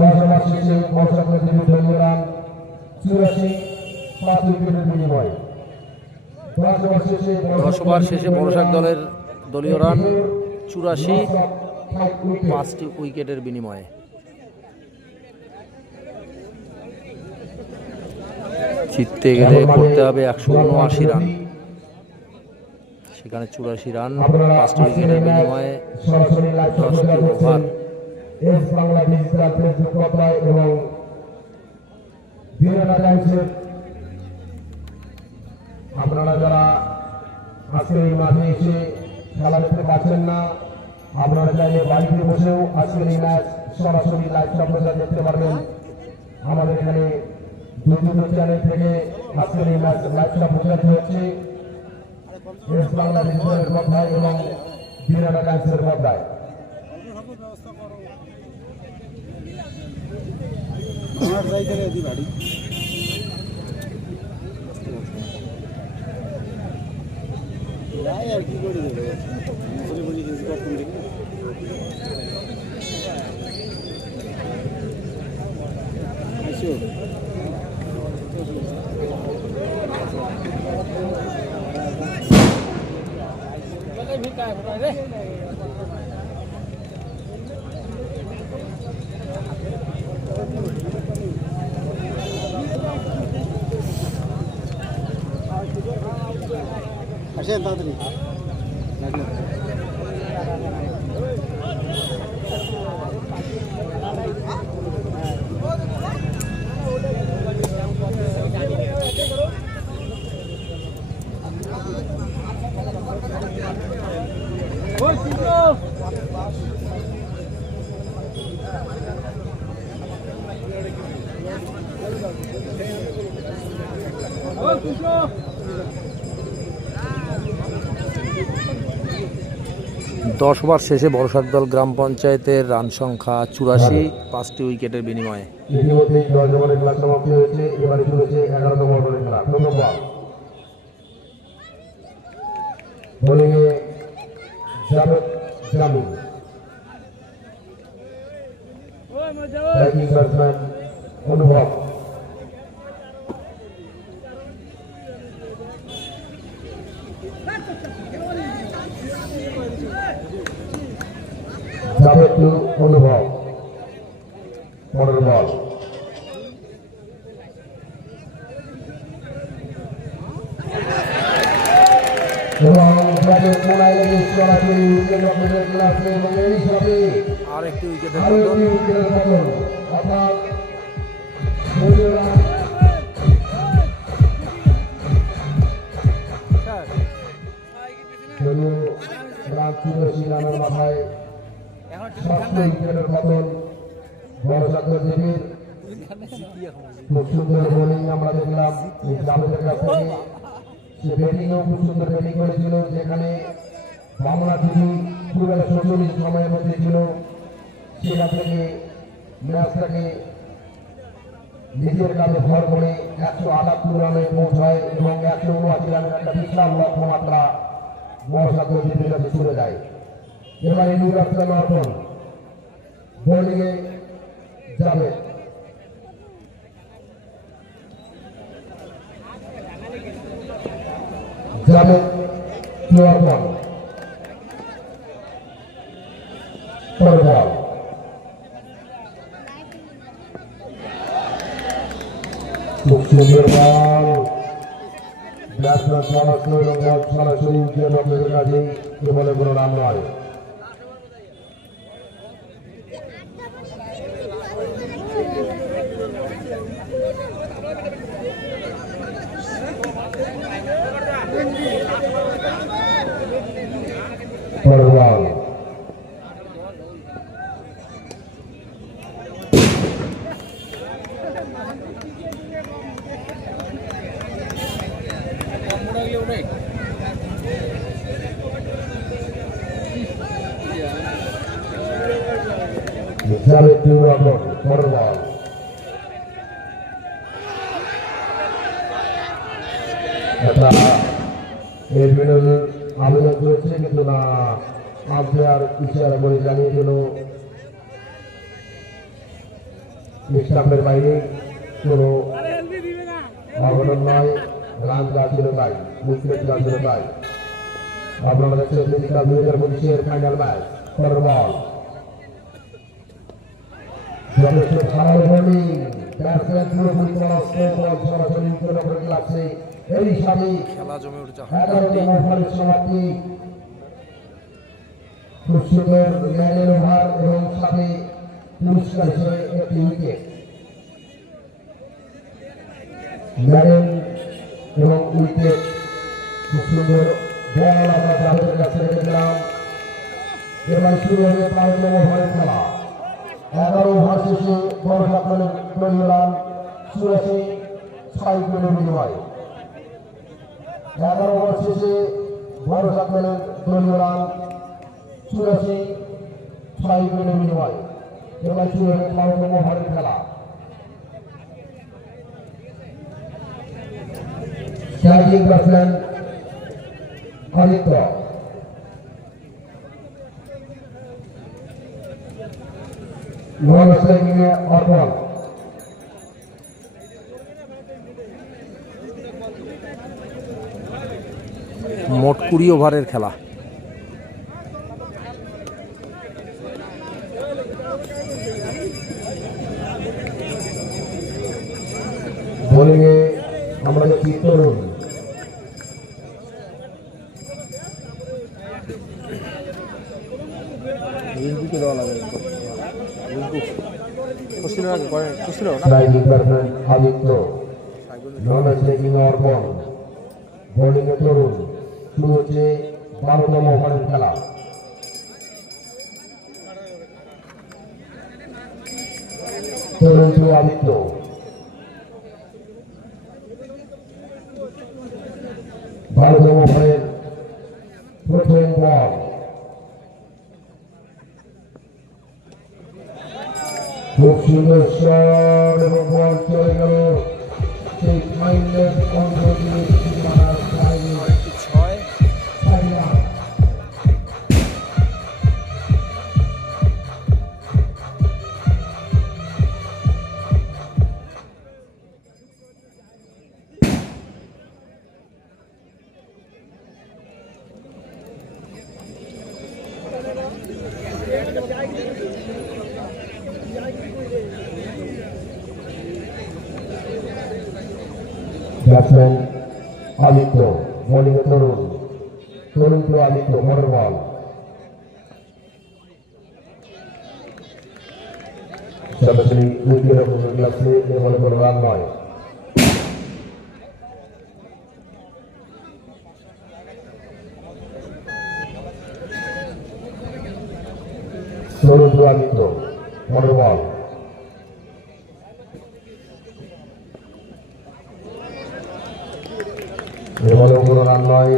10 ওভার শেষে বর্ষাকালের জন্য দলীয় রান 84, 5 উইকেটের বিনিময়ে। 10 ওভার শেষে 10 ওভার শেষে বড়শাক দলের দলীয় রান 84, 5টি উইকেটের বিনিময়ে। জিততে গেলে করতে হবে 179 রান, সেখানে 84 রান 5টি উইকেটের বিনিময়ে সরাসরি লাইভ 10টি over. S Bangla digital Facebook পর্দায় এবং ভিডিওটা টাইমসের আপনারা যারা আজকের এই মাঠে এসে খেলা দেখতে পাচ্ছেন না, আপনারা চাইলে বাড়িতে বসেও আজকের এই ম্যাচ সরাসরি লাইভ সম্প্রচার দেখতে পারবেন। আমাদের এখানে দুটো চ্যানেল থেকে আজকের এই ম্যাচ লাইভ সম্প্রচারিত হচ্ছে এস বাংলা ডিজিটালের পর্দায় এবং ভিডিওটা টাইমসের পর্দায়। আমার জায়গায় দি বাড়ি আর কি করে দেবে বলি দিয়েছি কখন দেখি আসো আসেন তাড়াতাড়ি দশ ওভার শেষে বড়শাক দল গ্রাম পঞ্চায়েতের রান সংখ্যা 84, 5টি উইকেটের বিনিময়ে। ইতিমধ্যেই 10 ওভারের খেলা সমাপ্তি হয়েছে। এবারে শুরু হচ্ছে 11তম ওভারের খেলা। প্রথম বল বোলিংয়ে জাভেদ জামিল, ব্যাটিং ব্যাটসম্যান অনুভব। জাভেদ টু অনুভব মোটর বল এবং ব্যাটের কোনায় লেগে সরাসরি উইকেট রক্ষকের ক্লাসে এবং এই সাথে আর একটি উইকেটের আরো পতন। একটি উইকেটের পতন। অর্থাৎ দলীয় রান দলীয় রান 84 রানের মাথায় 6 উইকেটের পতন। বড় সাগর দেবীর খুব সুন্দর বোলিং আমরা দেখলাম এই জাভেদের কাছ থেকে। সে ব্যাটিংও খুব সুন্দর ব্যাটিং করেছিল, যেখানে বাংলা টিভি খুব একটা 46 সময়ের মধ্যে ছিল। সেখান থেকে ম্যাচটাকে নিজের কাছে ভর করে 178 রানে পৌঁছায় এবং 179 রানের একটা বিশাল লক্ষ্যমাত্রা বড় সাগর দেবীর কাছে ছুড়ে দেয়। এবার এই ব্যাটসম্যান অর্পণ বোলিংয়ে যাবে যাবে চুয়ান্ন পরের বল খুব সুন্দর বল ব্যাটসম্যান সরাসরি উঠিয়ে নব্বই কাজে এ বলে কোনো রান নয় পরের বল যাবে 2 রান পরের বল একটা এর বিরুদ্ধে আবেদন করেছে কিন্তু না আম্পায়ার ইশারা বলে জানিয়ে দিল স্টাম্পের বাইরে কোনো অঘটন নয় রান যা ছিল তাই উইকেট যা ছিল তাই আপনারা দেখছেন 2025-এর ফাইনাল ম্যাচ পরের বল যথেষ্ট ভালো বোলিং ব্যাটসম্যান পুরোপুরি পরাস্ত বল সরাসরি উইকেট উপরে লাগছে এই হিসাবে খেলা জমে উঠেছে 11তম ওভারের সমাপ্তি খুব সুন্দর ম্যানের ওভার এবং সাথে পুরস্কার হিসেবে একটি উইকেট ম্যানের এবং উইকেট খুব সুন্দর বল আমরা জাভেদের কাছে রেখে দিলাম এবার শুরু হবে 12তম ওভারের খেলা 11 ওভার শেষে বড় সাকলের দলীয় রান 86 উইকেটের বিনিময়ে 11 ওভার শেষে বড় সাকলের দলীয় রান 86 উইকেটের বিনিময়ে এবার শুরু হবে 12তম ওভারের খেলা striking batsman Aditya non striking এ অর্পণ মোট 20 ওভারের খেলা বোলিংয়ে আমরা দেখছি Tarun striking batsman Aditya non striking Arpan বোলিংয়ে তরুণ শুরু হচ্ছে 12তম ওভারের খেলা তরুণ টু আদিত্য ভারতীয় ওভারের প্রথম বল খুব সুন্দর শট এবং বল চলে গেল সেই ফাইনাল অংশ দিয়ে সীমানার বাইরে 6 রান ব্যাটসম্যান আদিত্য বোলিংয়ে তরুণ তরুণ টু আদিত্য পরের বল সরাসরি উইকেটের উপরে লাগছে এ বলে কোনো রান নয় তরুণ টু আদিত্য পরের বল এ বলে কোনো রান নয়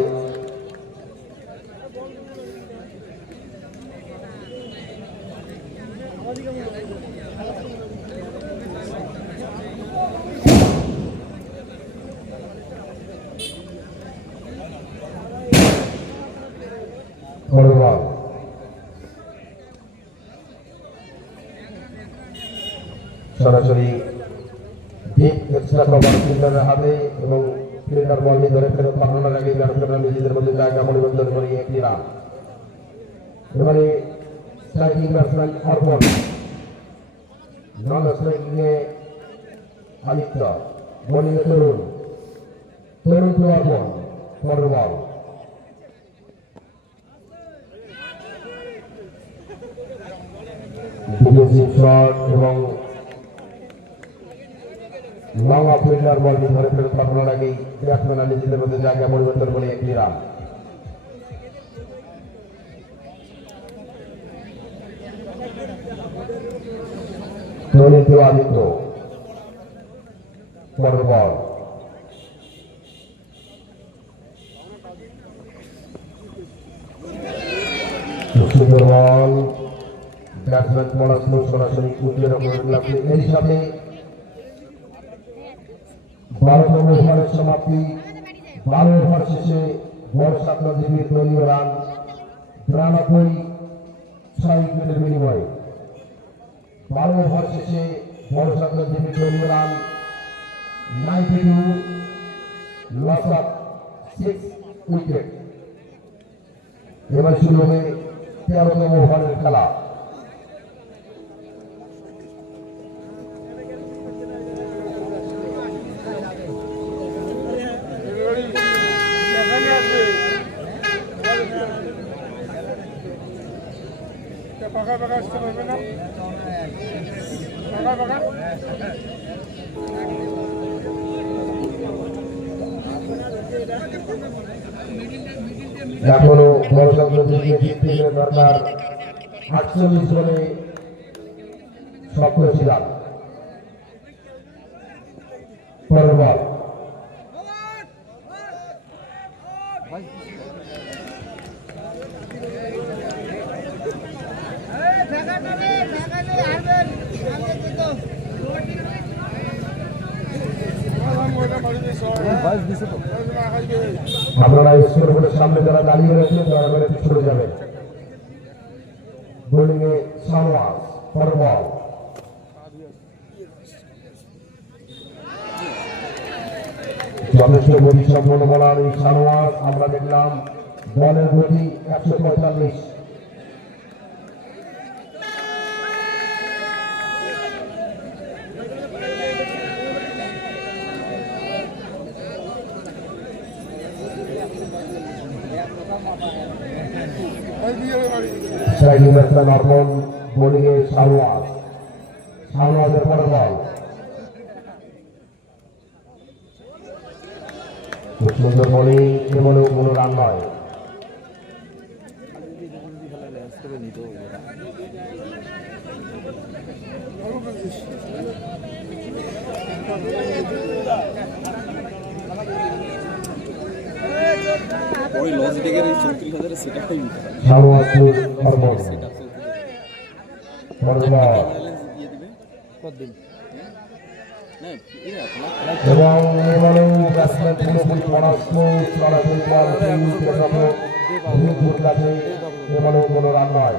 পরের বল সরাসরি ডিপ এক্সট্রা কভার ফিল্ডারের হাতে এবং ফিল্ডার বল নিয়ে ধরে ফেরত পাঠানোর আগে ব্যাটসম্যানরা নিজেদের মধ্যে জায়গা পরিবর্তন করে একটি রান। এবারে স্ট্রাইকিং ব্যাটসম্যান অর্পণ, নন স্ট্রাইকিং এ আদিত্য, বোলিং এ তরুণ টু অর্পণ, পরের বল। ডিফেন্সিভ শট এবং লং অফ ফিল্ডার বল নিয়ে ধরে ফেরত পাঠানোর আগেই ব্যাটসম্যানরা নিজেদের মধ্যে জায়গা পরিবর্তন করে একটি রান। টু আদিত্য, পরের বল। সুন্দর বল, ব্যাটসম্যান পড়াশুনো সরাসরি উজ্জ্বল লাগলে এর সাথে 12তম ওভারের সমাপ্তি। 12 ওভার শেষে বড়সাত নদীর দলীয় রান 92, 6 উইকেটের বিনিময়ে। 12 ওভার শেষে বড়সাত নদীর দলীয় রান 92, লস অফ 6 উইকেট। এবার শুরু হবে 13তম ওভারের খেলা। এখনো বড়সাত নদীকে জিততে দরকার 48 বলে 87 রান। পরের বল। আপনারা স্কোরবোর্ডের সামনে যারা দাঁড়িয়ে রয়েছেন দয়া করে সরে যাবেন। বোলিং এ শাহনওয়াজ, পরের বল। যথেষ্ট গতি সম্পন্ন বলার এই শাহনওয়াজ, আমরা দেখলাম বলের গতি 145। স্ট্রাইকিং ব্যাটসম্যান অর্পণ, বোলিং এ শাহনওয়াজ, শাহনওয়াজের পরের বল। খুব সুন্দর বোলিং, এমনও কোনো রান নয়। ওই লজিটেকের এই 34,000 সেটাই শাহনওয়াজ অর্পণ, পরের বল। এবং এবারেও ব্যাটসম্যান পুরোপুরি পরাস্ত, সরাসরি বল ভুল কাছে, এবারেও কোনো রান নয়।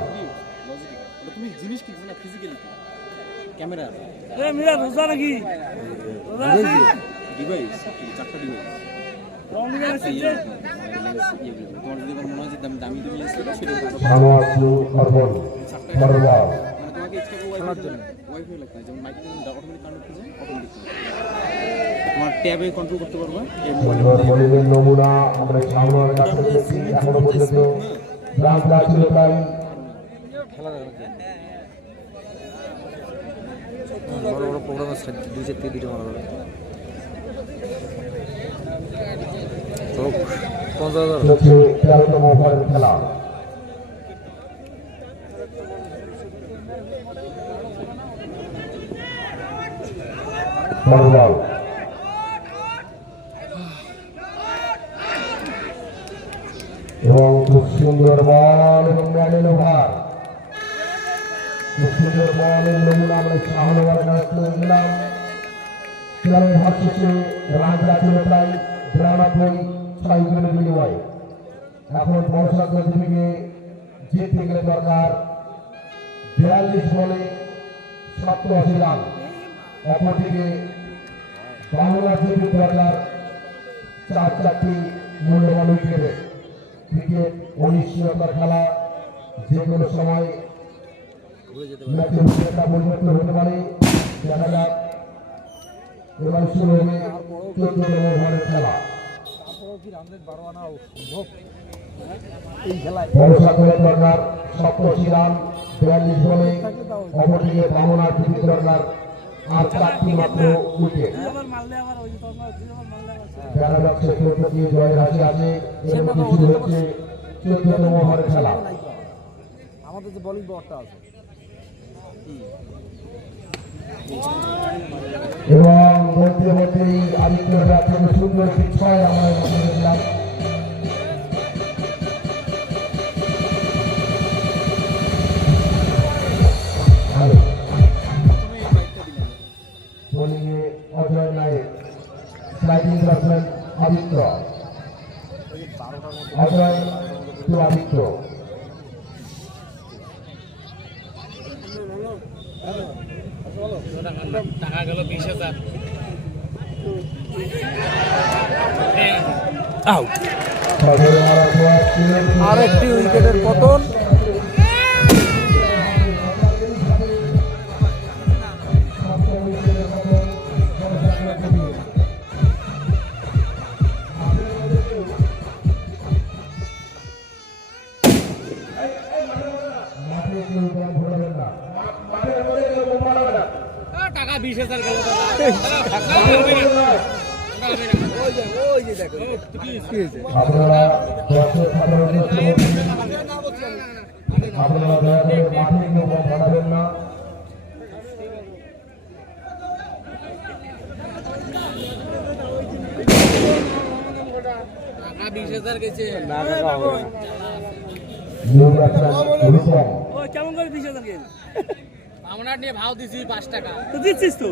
তুমি জিনিস কি না ফিজিক্যালি ক্যামেরা এ মিরা রোজা নাকি রোজা আছে ডিভাইস, চারটা ডিভাইস রং নিয়ে আসছে। তোমার যদি মনে হয় যে দামি ডিভাইস ছিল সেটা শাহনওয়াজ অর্পণ, পরের বল। তোমাকে এক্সট্রা ওয়াইফাই লাগবে, যেমন মাইক্রোফোন অটোমেটিক কানেক্ট হয়ে যায়, অটোমেটিক তোমার ট্যাবে কন্ট্রোল করতে পারবা। বোলিংয়ের নমুনা আমরা শাহনওয়াজের কাছে পেয়েছি, এখনো পর্যন্ত রান ছিল তাই। বড় বড় প্রোগ্রামের 2 থেকে 3 মারা যাবে। তো 50,000 হচ্ছে 13তম ওভারের খেলা। পরের বল। এবং খুব সুন্দর বল এবং ম্যানের ওভার। খুব সুন্দর বলের নমুনা আমরা শাহনওয়াজের কাছে পেয়ে গেলাম। 13 ওভার শেষে রান ছিল প্রায় 92, 6 উইকেটের বিনিময়ে। এখন বড়সাত নদীকে জিততে গেলে দরকার 42 বলে 87 রান। অপরদিকে বাংলা টিভি দরকার 4টি মূল্যবান উইকেটে। ক্রিকেট অনিশ্চয়তার খেলা, যে কোনো সময় ম্যাচের একটা পরিবর্তন হতে পারে। দেখা যাক এবার শুরু হবে 14 ওভারের খেলা। বড়সাগরের দরকার 87 রান 42 বলে। অপরদিকে বামনার টিভি দরকার আর 4টি মাত্র উইকেট। আবার মারলে আবার ওই তোমার দুইবার মারলে আবার দেখা যাচ্ছে প্রতি জয়ের হাসি আছে। এর মধ্যে শুরু হচ্ছে 14 ওভারের খেলা। আমাদের যে বোলিং বটটা আছে এবং মধ্যে মধ্যেই আদিত্যরা খুব সুন্দর বিচ্ছয় আমরা দেখলাম। বোলিংয়ে Ajay Nayak, sliding batsman Aditya, Ajay to Aditya. Out. আরেকটি উইকেটের পতন। টাকা 20,000 গেল আপনারা দর্শক সাধারণ আপনারা দয়া করে মাঠে কেউ বাড়াবেন না। টাকা 20,000 গেছে রূপম ওই কেমন করে 20,000 গেল আমরা নিয়ে ভাও দিছি 5 টাকা তো দিচ্ছিস তো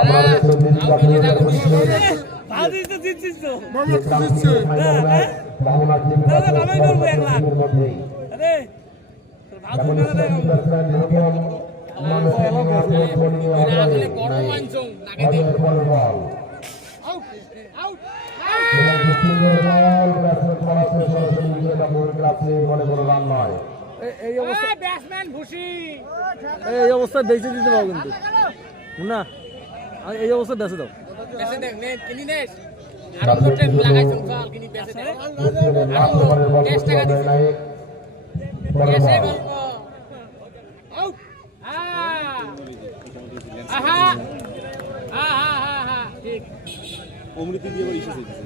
আপনারা ভাও দিছিস তো দিচ্ছিস তো বাংলা দাদা কামাই করবো 1 লাখ আরে তোর ভাও এখন দিতে না রূপম বড় মানছং নাকে দে আউট আউট রান নয়। এই অবস্থা ব্যাটসম্যান ভুসি এই অবস্থায় বেঁচে দিতে পারো কিন্তু না এই অবস্থা বেঁচে দাও বেসে দেখ নে কিনি নেস আর কোটে লাগাইছং চল কিনি বেসে দে 10 টাকা দিছি বেসে গল্প আউট আহা আহা আহা ঠিক অমৃতি দিয়ে আবার ইস্যু হয়েছে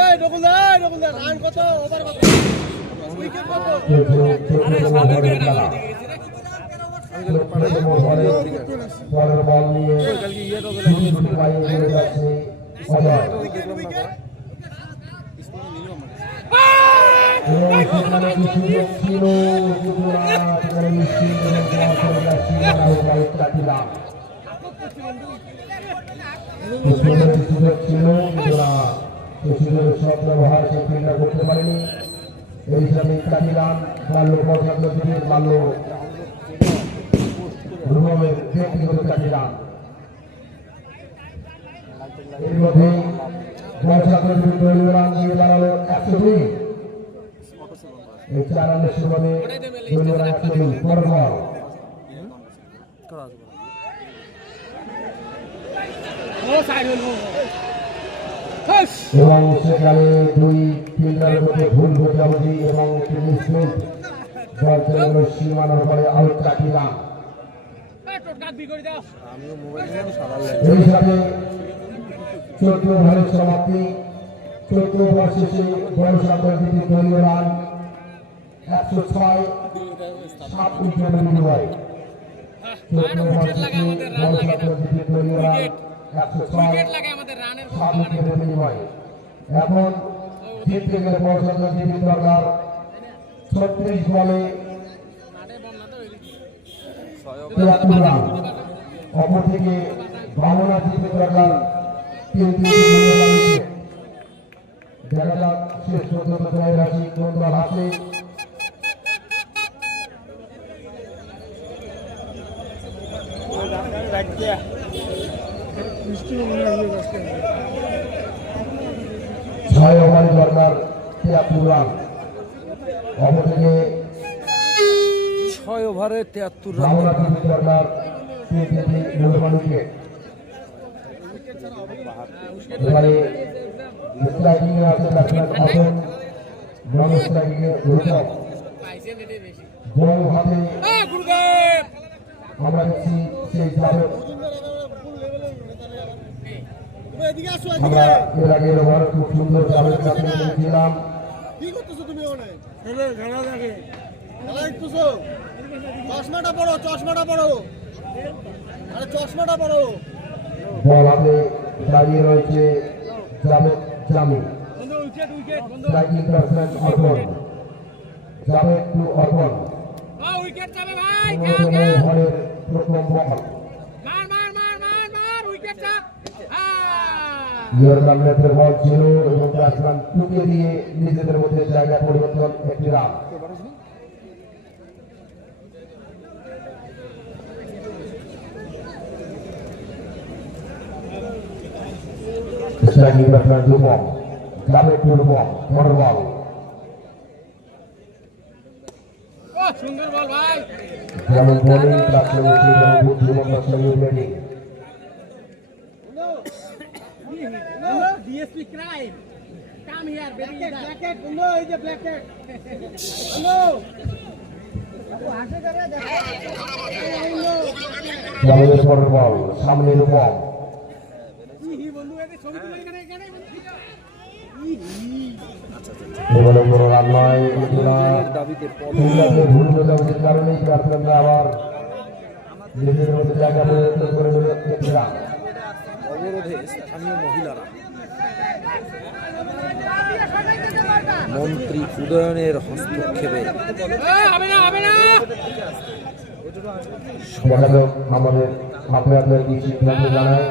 এই রকুলদা রান কত ওভার কত উইকেট কত আরে সামনে খেলা। পরের বল নিয়ে দুটি পায়ে এগিয়ে যাচ্ছে অজয়। এবং সেখানে কিছু লোক ছিল, কিন্তু না, সেখানে নিশ্চিত এবং চলে যাচ্ছে বাড়ির কাঠিরা। সুযোগ ছিল, কিন্তু না, সেই সুযোগের সদ্ব্যবহার সে ফিল্ডার করতে পারেনি। এই হিসাবে কাঠি রান মারল বর্ষাত্ম দিনের, মারল রুমের ব্যক্তিগত কাঠি রান। এর মধ্যে বর্ষাত্মের বিরুদ্ধে রান দিয়ে দাঁড়ালো 102। এই 4 রানের সুবাদে দলীয় রান 102। পরের বল ও সাইড হল এবং সেখানে দুই ফিল্ডারের মধ্যে ভুল বোঝাবুঝি এবং একটি মিসমেট বল চলে গেল সীমানার উপরে আউট কাঠি রান। টোটকাট বি করে দাও এই হিসাবে 14 ওভারের সমাপ্তি। 14 ওভার শেষে বর্ষাত্মের দ্বিতীয় দলীয় রান 106, 7 উইকেটের বিনিময়ে। 14 ওভার শেষে বর্ষাত্মের দ্বিতীয় দলীয় রান 106, উইকেট লাগে আমাদের রানের 7 উইকেটের বিনিময়ে। এখন জিততে গেলে বর্ষাত্মের দ্বিতীয় দরকার 36 বলে 73 রান। অপরদিকে বামনা জিতে দরকার 3 উইকেট। দেখা যাক শেষ পর্যন্ত জয়ের হাসি কোন দল হাসে। ছয় ওভারে দরকার 73 রান। অপরদিকে 6 ওভারে 73 রান বামনা টিমের দরকার 23 মূল্যবান উইকেট। এবারে স্ট্রাইকিং এ আছে ব্যাটসম্যান অতন, নন স্ট্রাইকিং এ রূপক। বল হাতে আমরা দেখছি সেই জাভেদ। আমরা এর আগে ওভার খুব সুন্দর জাভেদ কাছে দেখছিলাম। বল হাতে দাঁড়িয়ে রয়েছে জাভেদ জামি। স্ট্রাইকিং ব্যাটসম্যান অর্পণ, জাভেদ টু অর্পণ। উইকেট যাবে ভাই, খেল খেল, ওভারের প্রথম বল। মার মার মার মার মার, উইকেট চাপ। ইয়র্কার লেফটের বল ছিল এবং ব্যাটসম্যান টুকে দিয়ে নিজেদের মধ্যে জায়গা পরিবর্তন, একটি রান। Striking batsman Rupam, Javed to Rupam, motor ball. ও সুন্দর বল ভাই। যেমন বোলিং প্লাস যেমন বুদ্ধিমত্তা সঙ্গে batting. DSP crime come here baby ব্ল্যাকেট নো, এই যে ব্ল্যাকেট জাভেদের পরের বল, সামনে রূপম। বন্ধু এর ছবি তুলে এখানে এখানে এবারে কোনো রান নয়। দাবিতে ভুল বোঝাবুঝির কারণেই ব্যাটসম্যানরা আবার নিজেদের মধ্যে জায়গা পরিবর্তন করে নিল, একটি রান। অবরোধে স্থানীয় মহিলারা মন্ত্রী উদয়নের হস্তক্ষেপে হবে না হবে না। দেখা যাক আমাদের আপনাদের কি সিদ্ধান্ত জানায়।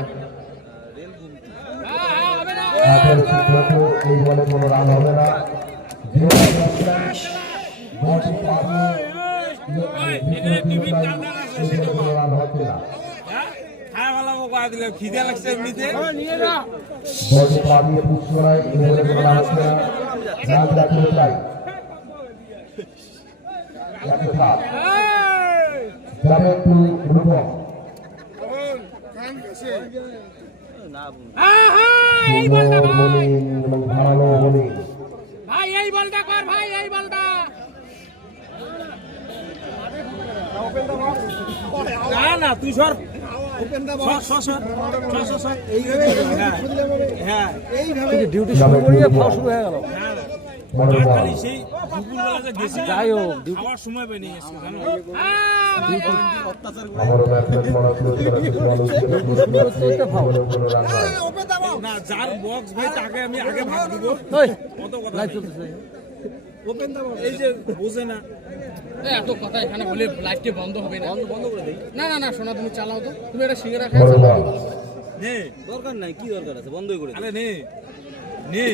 হবে না। আপনার সিদ্ধান্ত এই বলে কোনো রান হবে না। যে বলটি পাবে কোনো রান হচ্ছে না। বলটি পাবিয়ে পুশ করায় এই বলে কোনো রান হচ্ছে না। রান দেখলে তাই 107 জাভেদ টু রূপম। এই বলটা সুন্দর বোলিং এবং ধারালো বোলিং। ভাই, এই বলটা কর ভাই, এই বলটা। না না তুই সর ডিউটি শুরু করিয়ে ফাও শুরু হয়ে গেল। মোটর বল। যাই হোক আমারও ব্যাটসম্যান মনে ক্লোজ করা শেষ বল উইকেটে কোনো রান নয়। যার বক্স ভাই তাকে আমি আগে ভাগ দিব। কত কথা লাইভ চলতেছে। এই যে বোঝে না। এত কথা এখানে বলে লাইটটি বন্ধ হবে না। বন্ধ করে দেই। না না না, শোনা তুমি চালাও তো। তুমি এটা সিঙ্গারা খাও। মোটর বল। নে দরকার নাই, কি দরকার আছে, বন্ধই করে আরে নে নে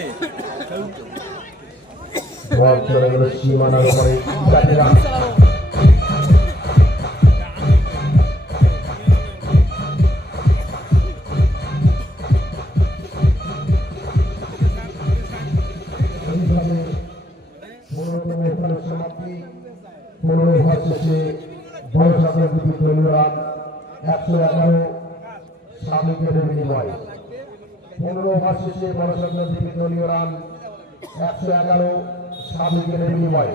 বল চলে গেল সীমানার উপরে, 4টি রান। সমাপ্তি 15 ওভার শেষে বড়সাগর দুটি দলীয় রান 111 7 উইকেটের বিনিময়। 15 ওভার শেষে বড়সাগর দুটি দলীয় রান 111 7 উইকেটের বিনিময়।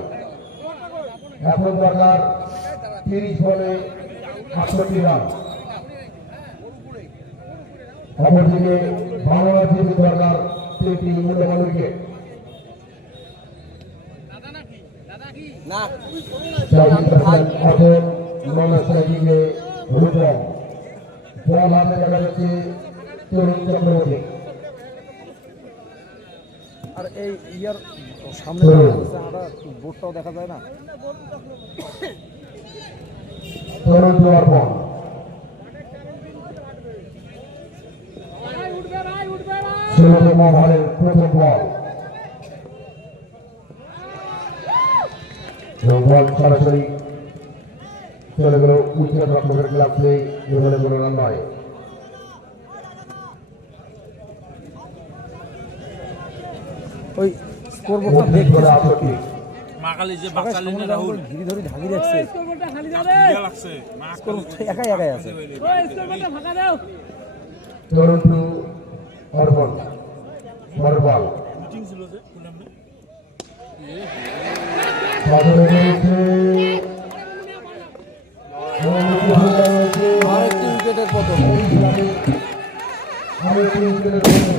এখন দরকার 30 বলে 68 রান। অপরদিকে বাংলাদেশের দরকার 3টি মূল্যবান wicket. Striking batsman Atan, non striking এ রূপম। বল হাতে দেখা যাচ্ছে তরুণ চক্রবর্তী। আর এই ইয়ার সামনে আমরা বোর্ডটাও দেখা যায় না। তরুণ টু অর্পণ। ভাই উঠবে ভাই, উঠবে ভাই। 16তম ওভারের প্রথম বল। বল সরাসরি চলে গেল উইকেট রক্ষকের গ্লাভসে, এবারে কোনো রান নয়। ওই স্কোর বোর্ডটা দেখতে করে 68। মাকালি যে বাচ্চা লেনে রাহুল ঘিরি ধরে ঢাকি রাখছে স্কোরবোর্ডটা খালি যাবে ইয়া লাগছে স্কোর একাই একাই আছে ওই স্কোরবোর্ডটা ফাঁকা দাও তরুণ টু অর্পণ বল মিটিং ছিল যে শুনলাম না সাদরে রয়েছে আরেকটি উইকেটের পতন আরেকটি উইকেটের পতন।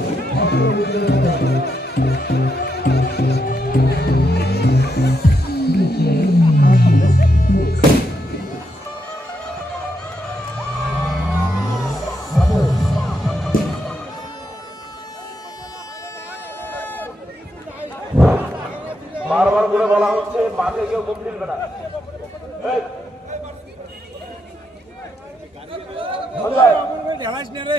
বারবার করে বলা হচ্ছে মাঠে কেউ মুখ দিলবে না। ঢেলাস নে রে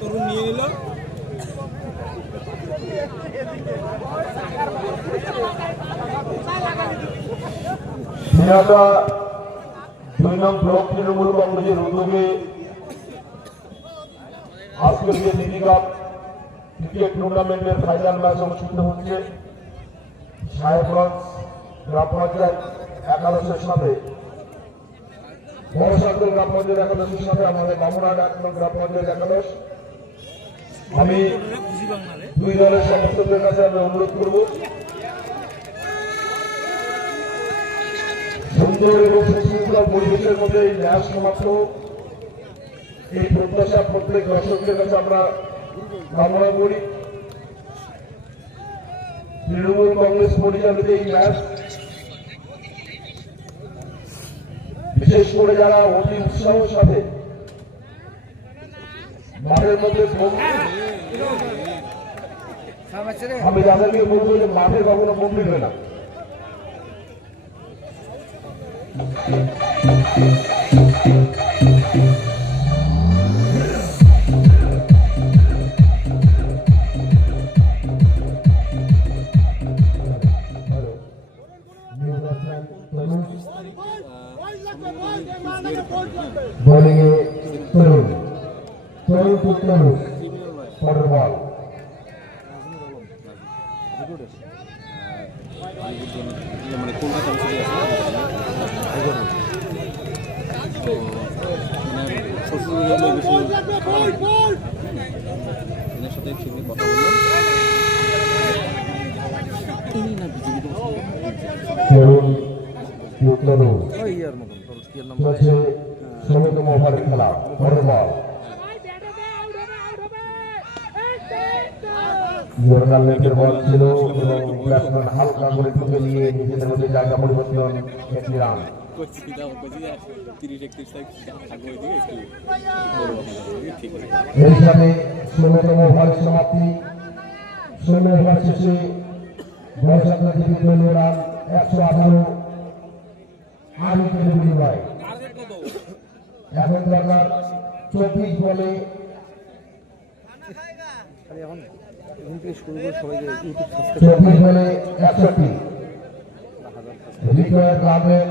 তরুণ নিয়ে নিল দিনাটা 2 নং ব্লক তৃণমূল কংগ্রেসের উদ্যোগে আজকের যে দিদি কাপ ক্রিকেট টুর্নামেন্টের ফাইনাল ম্যাচ অনুষ্ঠিত হচ্ছে সাহেবগঞ্জ গ্রাম পঞ্চায়েত একাদশের সাথে বড়সাগর গ্রাম পঞ্চায়েত একাদশের সাথে আমাদের বামুনহাট 1 নং গ্রাম পঞ্চায়েত একাদশ। আমি খুশি বাংলারে দুই দলের সমর্থকদের কাছে আমি অনুরোধ করব সুন্দর এবং সুশৃঙ্খল পরিবেশের মধ্যে এই ম্যাচ সমাপ্ত এই প্রত্যাশা প্রত্যেক দর্শকদের কাছে আমরা কামনা করি। তৃণমূল কংগ্রেস পরিচালিত এই ম্যাচ বিশেষ করে যারা অতি উৎসাহের সাথে মাঠের মধ্যে আমি যাদেরকে বলবো যে মাঠে কখনো কম মিলবে না। বোলিং এ তরুণ পরের বল মানে কলকাতা এনার সাথে সেদিন কথা বললাম তরুণ ওই ইয়ার মতন তোর ইয়ার নাম চলছে 16তম ওভারের খেলা। পরের বল জোরনাল লেগের বল ছিল এবং ব্যাটসম্যান হালকা করে ঢুকে নিয়ে নিজেদের মধ্যে জায়গা পরিবর্তন, একটি রান। এই সাথে 16তম ওভারের সমাপ্তি। 16 ওভার শেষে বড়সাগর জিপির দলীয় রান 118, 8 উইকেটের বিনিময়ে। এখন দরকার 24 বলে এখন এখন থেকে শুরু করে সবাইকে ইউটিউব সাবস্ক্রাইব 24 বলে 61 রিকোয়ার্ড রান রেট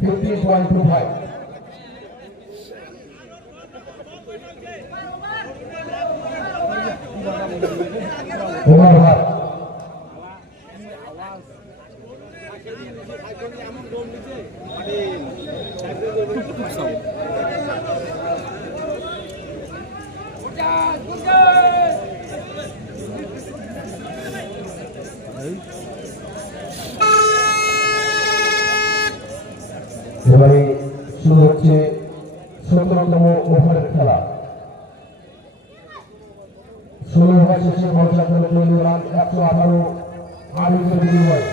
15.25। ওভার এবারে শুরু হচ্ছে 17তম ওভারের খেলা। 16 ওভার শেষে বড়সাগর দলীয় রান 118, 8 উইকেটের বিনিময়ে।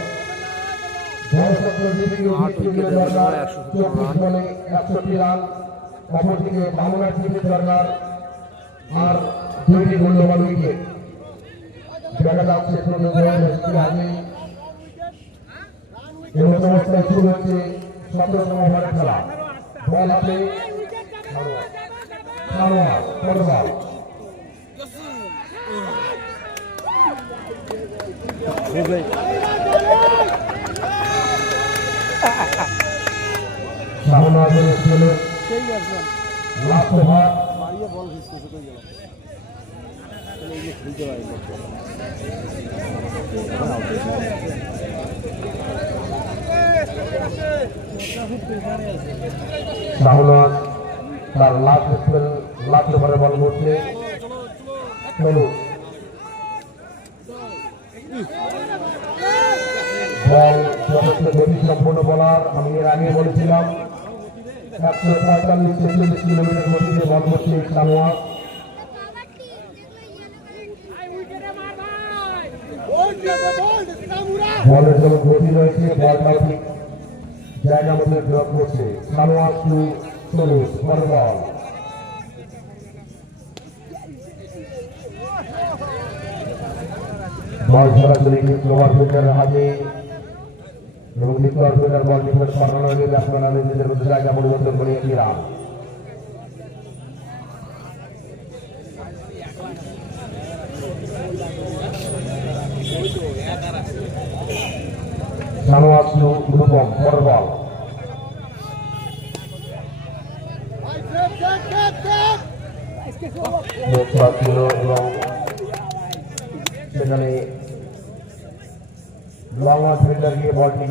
বড়সাগর জিপির দরকার 24 বলে 61 রান। অপরদিকে বামুনহাট জিপির দরকার আর 2টি মূল্যবান উইকেট। দেখা যাচ্ছে আগে এমন অবস্থায় শুরু হচ্ছে 17তম ওভারের খেলা। বল হাতে সানোয়ার পরের বল সানোয়ারের স্কুলে সেই ব্যাটসম্যান লাস্ট ওভার মারিয়ে বল ভিজতেছে কই গেল তাহলে এই যে খেলতে পারে সানোয়ার তার লাস্ট ওভারে বল করছে চলো বল যথেষ্ট গতি সম্পন্ন বলার আমি এর আগে বলেছিলাম 145-46 কিলোমিটার গতিতে বল করছে সানোয়ার বলের যেমন গতি রয়েছে বলটাও ঠিক জায়গা মধ্যে ড্রপ করছে সানোয়ার টু চলো পরের বল বল সরাসরি ওভার ফিল্ডারের হাতে এবং নিকট ফিল্ডার বল নিকট পাঠানো হলে ব্যাটসম্যান নিজেদের মধ্যে জায়গা পরিবর্তন করে একটি রান সানোয়ার টু রূপম পরের বল এবং সেখানে লং ফিল্ডার গিয়ে বলটি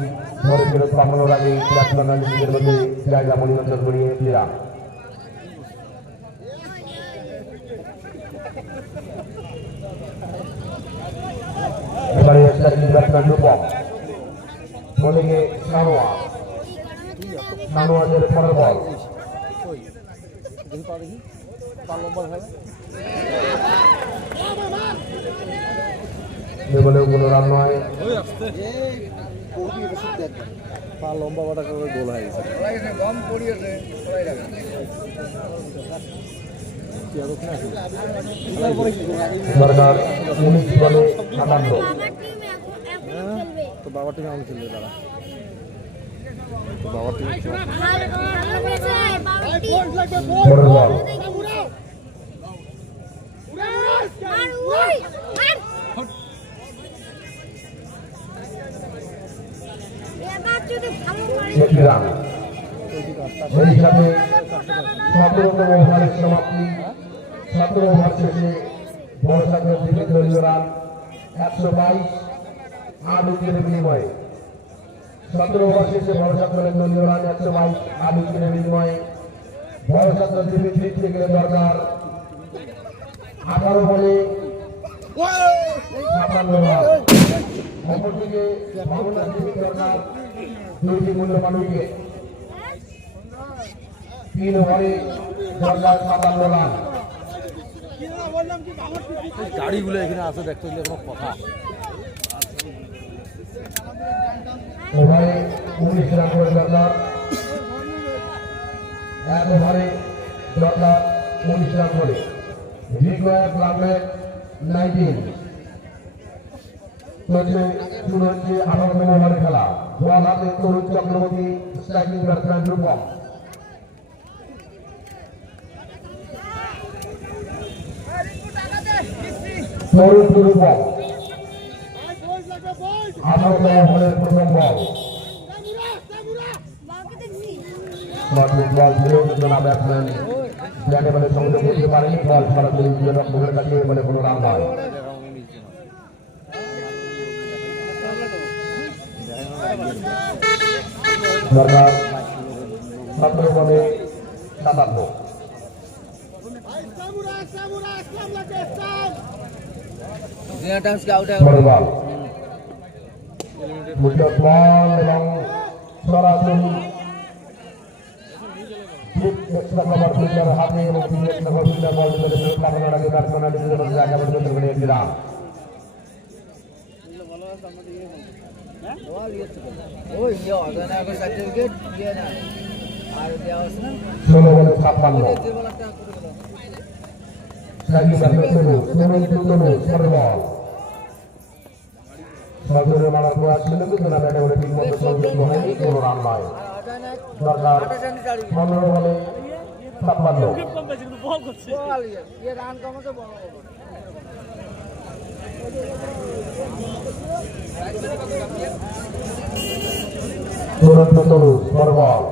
ধরে ফেরত পাঠানোর আগে ব্যাটসম্যান নিজেদের মধ্যে জায়গা পরিবর্তন করিয়ে ফেরা এবারে ব্যাটসম্যান রূপম বোলিংয়ে সানোয়ারের পরের বল দেখি পা দেখি পা লম্বা খেলা বলেও কোনো রান নয় পা লম্বা বাটা করে গোল হয়ে গেছে দরকার 19 বলে 57 তো বাবার টিমে আমি খেলবে তারা বাবার টিমে পরের বল একটি রান সেই সাথে 17তম ওভারের সমাপ্তি 17 ওভার শেষে বড় সাগর দ্বিতীয় দলীয় রান 122 8 উইকেটের বিনিময়ে 17 ওভার শেষে বড় সাগরের দলীয় রান 122 8 উইকেটের বিনিময়ে বড় সাগর দ্বীপে জিততে গেলে দরকার 18 বলে 57 রান অপরদিকে ভাবনা দ্বীপের দরকার 2টি মূল্যবান উইকেট 3 ওভারে দরকার 57 রান গাড়িগুলো এখানে আছে দেখতে হলে কোনো কথা ওভারে 19 রান করে দরকার 1 ওভারে দরকার 19 রান করে রিকোয়ার্ড রান রেট 19 চলছে শুরু হচ্ছে 18তম ওভারে খেলা বল হাতে তরুণ চক্রবর্তী স্ট্রাইকিং ব্যাটসম্যান রূপম তরুণ রূপম 18তম ওভারের প্রথম বল বল ধরেও কিন্তু না ব্যাটসম্যান ব্যাটে বলে সংযোগ করতে পারেনি বল সরাসরি মুখের কাছে বলে কোনো রান নয় দরকার 17 বলে 57 বড় বল উইকেট বল এবং সরাসরি এক্সট্রা কভার ফিল্ডার হাতে এবং এক্সট্রা কভার ফিল্ডার বল ধরে ফেরত পাঠানোর আগে ব্যাটসম্যান নিজেদের জায়গা পরিবর্তন করে একটি রান ষোলো বলে 56 মারার প্রয়াস ছিল কিন্তু না ব্যাটে বলে ঠিক মতো সংযুক্ত হয়নি কোনো রান নয় দরকার 15 বলে 56। কম বেশি কিন্তু বল করছে বড় বল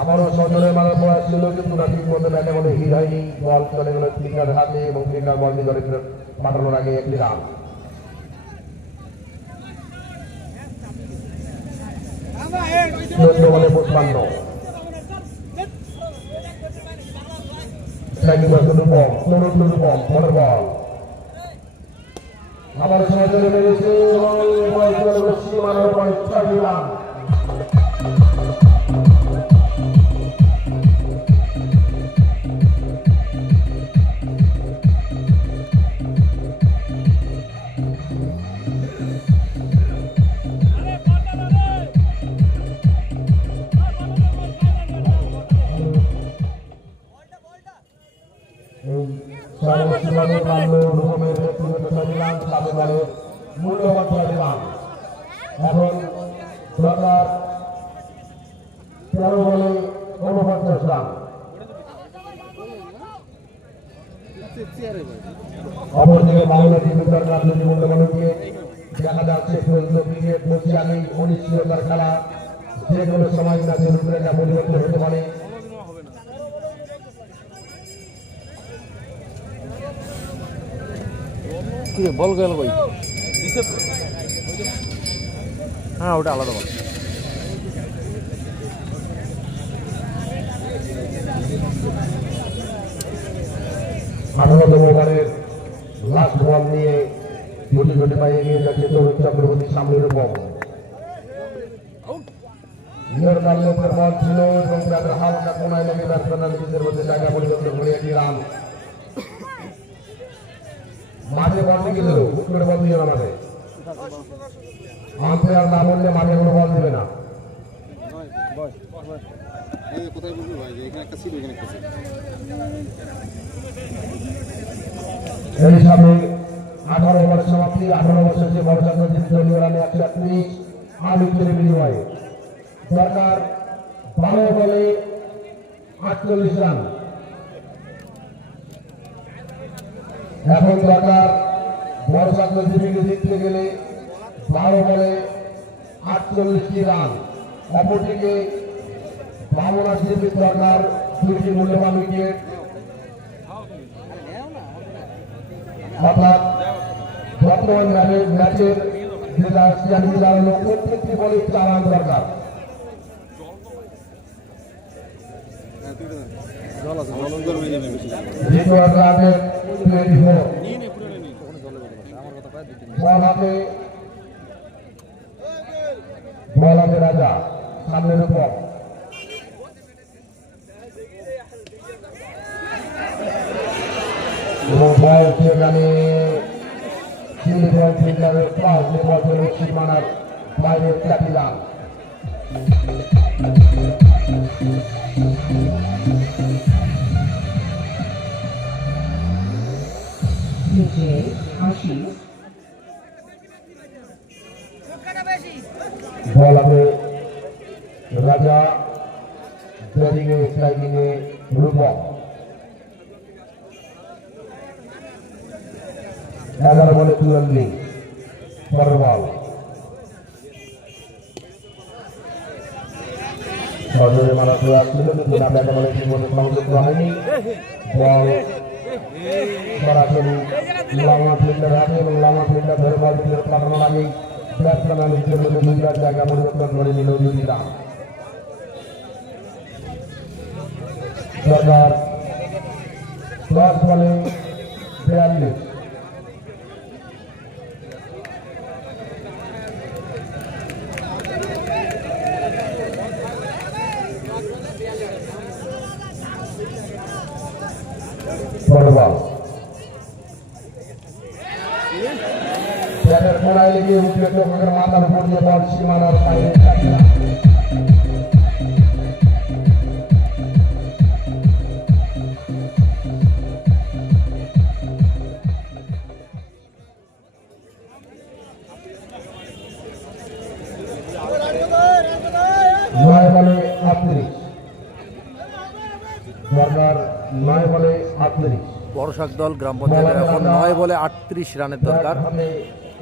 আমারও সজনের মারার প্রয়াস ছিল কিন্তু না ঠিক মতো ব্যাটে বলে হিট হয়নি। বল চলে গেল ফিল্ডারের হাতে এবং ফিল্ডার বল নিয়ে পাঠানোর আগে একটি রান। বলে 55 বল আবার সজনে মেরেছে এবং বল চলে গেল সীমানার উপরে 6 রান। মূল্যবান দিলাম এখন দরকার 13 বলে 49 রান। অপরদিকে বাংলা টিমের দরকার যদি মূল্যবান উইকেট দেখা যাচ্ছে ক্রিকেট বলছি আমি অনিশ্চয়তার খেলা, যে কোনো সময় ম্যাচের রূপরেখা পরিবর্তন হতে পারে। বল গেল কই? হ্যাঁ ওটা আলাদা বল। ওভারের লাস্ট বল নিয়ে গুটি পায়ে এগিয়ে যাচ্ছে তরুণ চক্রবর্তী সামনের উপর। বল ছিল এবং তাদের হালকা কোনায় লেগে ব্যাটসম্যানরা নিজেদের মধ্যে জায়গা পরিবর্তন করে একটি রান। মাঠে বল দিকে দিল, হুট করে বল দিল না মাঠে। আম্পায়ার না বললে মাঠে কোনো বল দিবে না। এই সামনে 18 ওভারের সমাপ্তি। 18 ওভার শেষে বড়চন্দ্র দলীয় রানে 138 8 উইকেটের বিনিময়ে দরকার 12 বলে 48 রান। এখন দরকার বড়চন্দ্র জীবীকে জিততে গেলে 12 বলে 48টি রান। অপরদিকে বামনা জীবীর দরকার 2টি মূল্যবান উইকেট, অর্থাৎ বর্তমান ম্যাচের দাঁড়ানো প্রত্যেকটি বলে 4 রান দরকার। বল হাতে রাজা সামনের উপর এবং বল সেখানে সীমানার বাইরে চারটি রান। বল হাতে রাজা, ব্যাটিং এ স্ট্রাইকিং এ রূপক। 11 বলে 44 পরের বল। সজনে মারা প্রয়াস ছিল কিন্তু না ব্যাটে বলে ঠিকমতো সংযুক্ত হয়নি। বল সরাসরি লামা ফিল্ডার হাতে এবং লামা ফিল্ডার ধরে বল ফিল্ডার পাঠানোর আগেই ব্যাটসম্যান নিজের মধ্যে দুইবার জায়গা পরিবর্তন করে নিল 2টি রান। দরকার 10 বলে 42। ব্যাটের কোনায় লেগে উঠলে চোখের মাথার উপর দিয়ে বল সীমানার বাইরে 9 বলে 38। বড়শাক দল গ্রাম পঞ্চায়েতের এখন 9 বলে 38 রানের দরকার। হাতে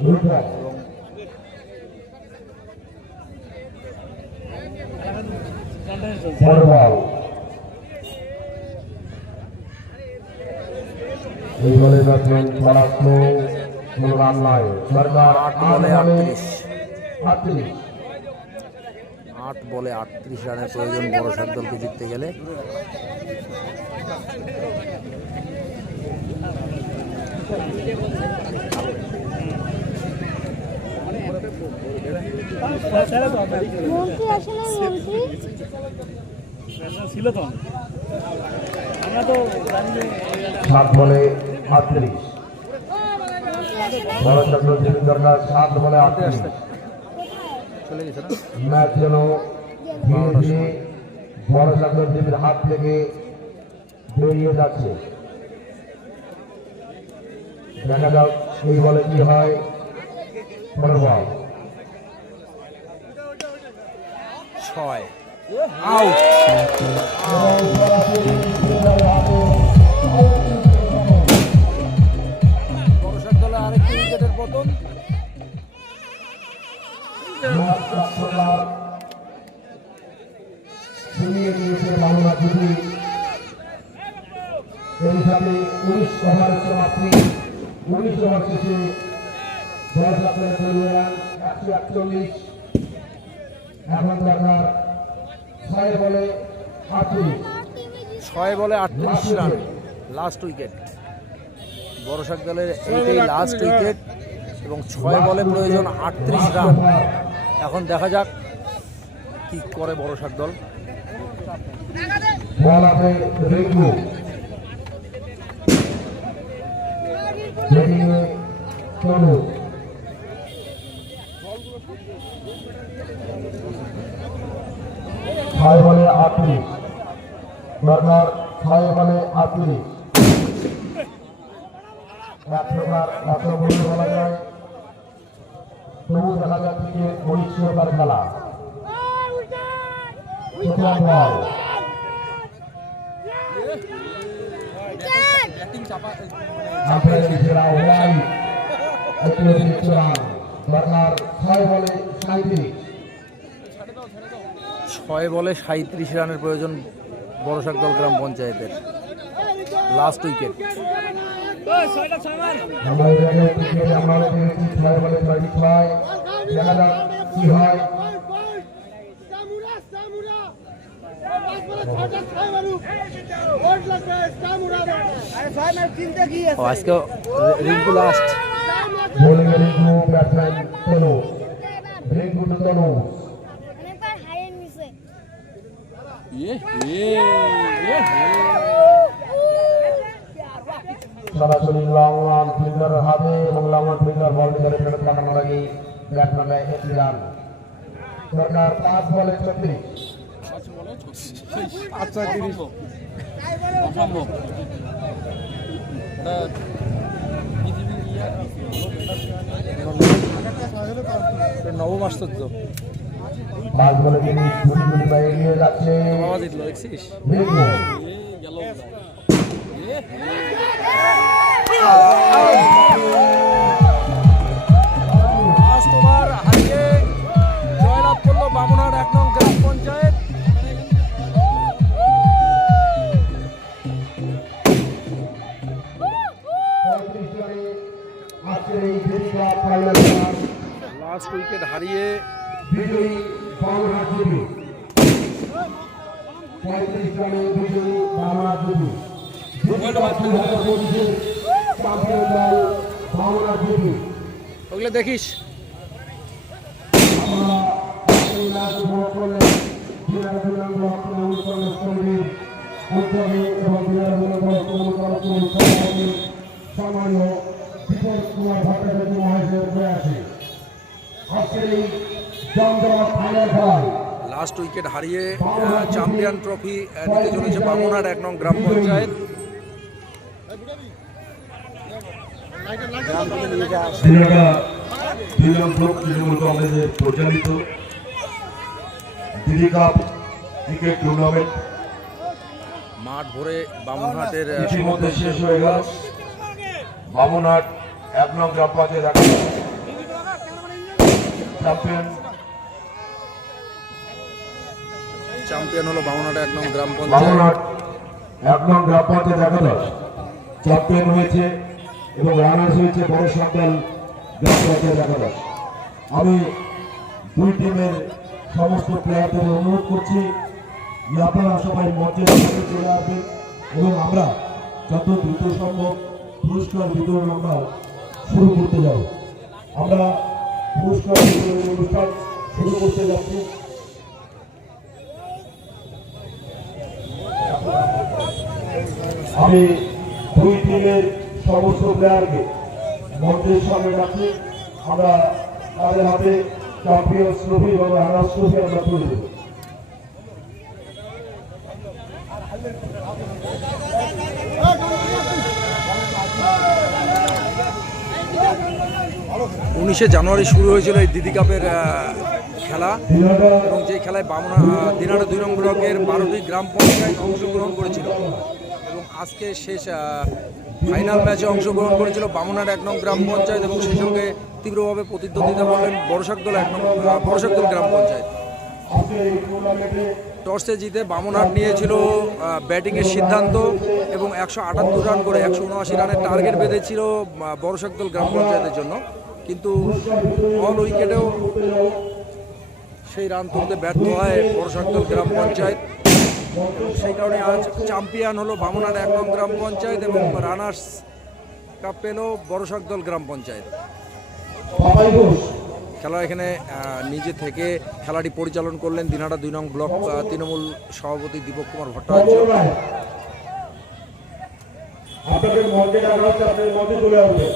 রূপক বড় বল। এই বলে ব্যাটসম্যান পরাস্ত কোনো রান নয়। সরকার 8 বলে 38। 38। 8 বলে 38 রানের প্রয়োজন বড়শাক দলকে জিততে গেলে। মন্ত্রী আসলে মন্ত্রী ছিল তো আমরা তো জানি যে 7 বলে 38। বড়শাক দল জিতে দরকার 7 বলে 38। চলে গেছে না? ম্যাচ যেন ধীরে ধীরে বড়শাক দল টিমের হাত থেকে বেরিয়ে যাচ্ছে। দেখা যাক এই বলে কি হয়। পরের বল 6 আউট। বড়শাক দলে আরেকটি উইকেটের পতন। ছিনিয়ে নিয়েছে বাংলা জুটি। এই সাথে 19 ওভারের সমাপ্তি। 19 ওভার শেষে বড়শাক দলের তৈরি রান 141। এখন দরকার 6 বলে 38। 6 বলে 38 রান লাস্ট উইকেট। বড়শাক দলের এইটাই লাস্ট উইকেট এবং 6 বলে প্রয়োজন 38 রান। এখন দেখা যাক কি করে বড়শাক দল। বল আছে রিঙ্কু। ব্যাটিংয়ে তনু। 6 বলে 38। দরকার 6 বলে 38। এক প্রকার আক্রমণ বলা যায়। তবু দেখা যাচ্ছে যে পরিচ্ছন্নতার খেলা। প্রথম বল আপনার নিজেরা ওয়াই দরকার 6 বলে 37। 6 বলে 37 রানের প্রয়োজন বড়শাক দল গ্রাম পঞ্চায়েতের লাস্ট উইকেট। আমরা এই জায়গায় ক্রিকেটে আমরা অনেক দেখেছি 6 বলে 36। দেখা যাক কি হয়। ও আজকে রিঙ্কু লাস্ট। বোলিং এ রিঙ্কু, ব্যাটসম্যান তনু। রিঙ্কু টু তনু। অনেকবার হারিয়ে নিছে সরাসরি লং অন ফিল্ডারের হাতে এবং লং অন ফিল্ডার বল করে ফেরত পাঠানোর আগে ব্যাটসম্যানরা 1 রান। দরকার 5 বলে 36। অসম্ভব। নবম আশ্চর্য 5 বলে তিনি গুটি গুটি পায়ে এগিয়ে যাচ্ছে জিতলো দেখছিস। রিঙ্কু। লাস্ট ওভার হারিয়ে জয়লাভ করলো বামুনহাট 1 নং গ্রাম পঞ্চায়েত। আজকের এই ফিফা ফাইনাল লাস্ট উইকেট হারিয়ে বিজয়ী বামুনহাট জিবি। 35 রানে বিজয়ী বামুনহাট জিবি। 2025 চ্যাম্পিয়ন দল বামুনহাট জিবি। ওগুলো দেখিস। আমরা এই ম্যাচ উপভোগ করলেন দিনাজপুর ব্লক তৃণমূল কংগ্রেস কমিটির উদ্যোগে এবং দিনাজপুর ব্লক তৃণমূল কংগ্রেস সভাপতি সম্মানীয় দীপক কুমার ভট্টাচার্য মহাশয়ের প্রয়াসে আজকের এই জমজমাট ফাইনাল খেলায় লাস্ট উইকেট হারিয়ে চ্যাম্পিয়ন ট্রফি নিতে চলেছে বামুনহাট 1 নং গ্রাম পঞ্চায়েত। দিনাটা 2 নং ব্লক তৃণমূল কংগ্রেসের পরিচালিত দিদি কাপ ক্রিকেট টুর্নামেন্ট মাঠ ভরে বামুনহাটের ইতিমধ্যে শেষ হয়ে গেল বামুনহাট 1 নং গ্রাম পঞ্চায়েত একাদশ চ্যাম্পিয়ন চ্যাম্পিয়ন হলো বামুনহাট 1 নং গ্রাম পঞ্চায়েত। বামুনহাট 1 নং গ্রাম পঞ্চায়েত একাদশ চ্যাম্পিয়ন হয়েছে এবং রানার্স হয়েছে বড় সন্তান গ্রাম পঞ্চায়েত একাদশ। আমি দুই টিমের সমস্ত প্লেয়ারদের অনুরোধ করছি যে আপনারা সবাই মঞ্চের সামনে চলে আসবেন এবং আমরা যত দ্রুত সম্ভব পুরস্কার বিতরণ আমরা শুরু করতে যাব। আমরা পুরস্কার বিতরণের অনুষ্ঠান শুরু করতে যাচ্ছি। আমি দুই টিমের সমস্ত প্লেয়ারকে মঞ্চের সামনে রাখি। আমরা তাদের হাতে চ্যাম্পিয়ন্স ট্রফি এবং রানার্স ট্রফি আমরা তুলে দেব। উনিশে জানুয়ারি শুরু হয়েছিল এই দিদি কাপের খেলা এবং যে খেলায় দিনাটা 2 নং ব্লকের 12টি গ্রাম পঞ্চায়েত অংশগ্রহণ করেছিল এবং আজকে শেষ ফাইনাল ম্যাচে অংশগ্রহণ করেছিল বামুনহাট 1 নং গ্রাম পঞ্চায়েত এবং সেই সঙ্গে তীব্রভাবে প্রতিদ্বন্দ্বিতা করলেন বড়শাকদল 1 নং বড়শাকদল গ্রাম পঞ্চায়েত। টসে জিতে বামুনহাট নিয়েছিল ব্যাটিংয়ের সিদ্ধান্ত এবং 178 রান করে 179 রানের টার্গেট বেঁধেছিল বড়শাকদল গ্রাম পঞ্চায়েতের জন্য, কিন্তু অল উইকেটেও সেই রান তুলতে ব্যর্থ হয় বড়শাকদল গ্রাম পঞ্চায়েত। সেই কারণে আজ চ্যাম্পিয়ন হলো বামুনহাট 1 নং গ্রাম পঞ্চায়েত এবং রানার্স কাপ পেল বড়শাকদল গ্রাম পঞ্চায়েত। খেলা এখানে নিজে থেকে খেলাটি পরিচালন করলেন দিনহাটা 2 নং ব্লক তৃণমূল সভাপতি দীপক কুমার ভট্টাচার্য। আপনাদের মঞ্চে রাখা হচ্ছে, আপনাদের মঞ্চে চলে আসবে।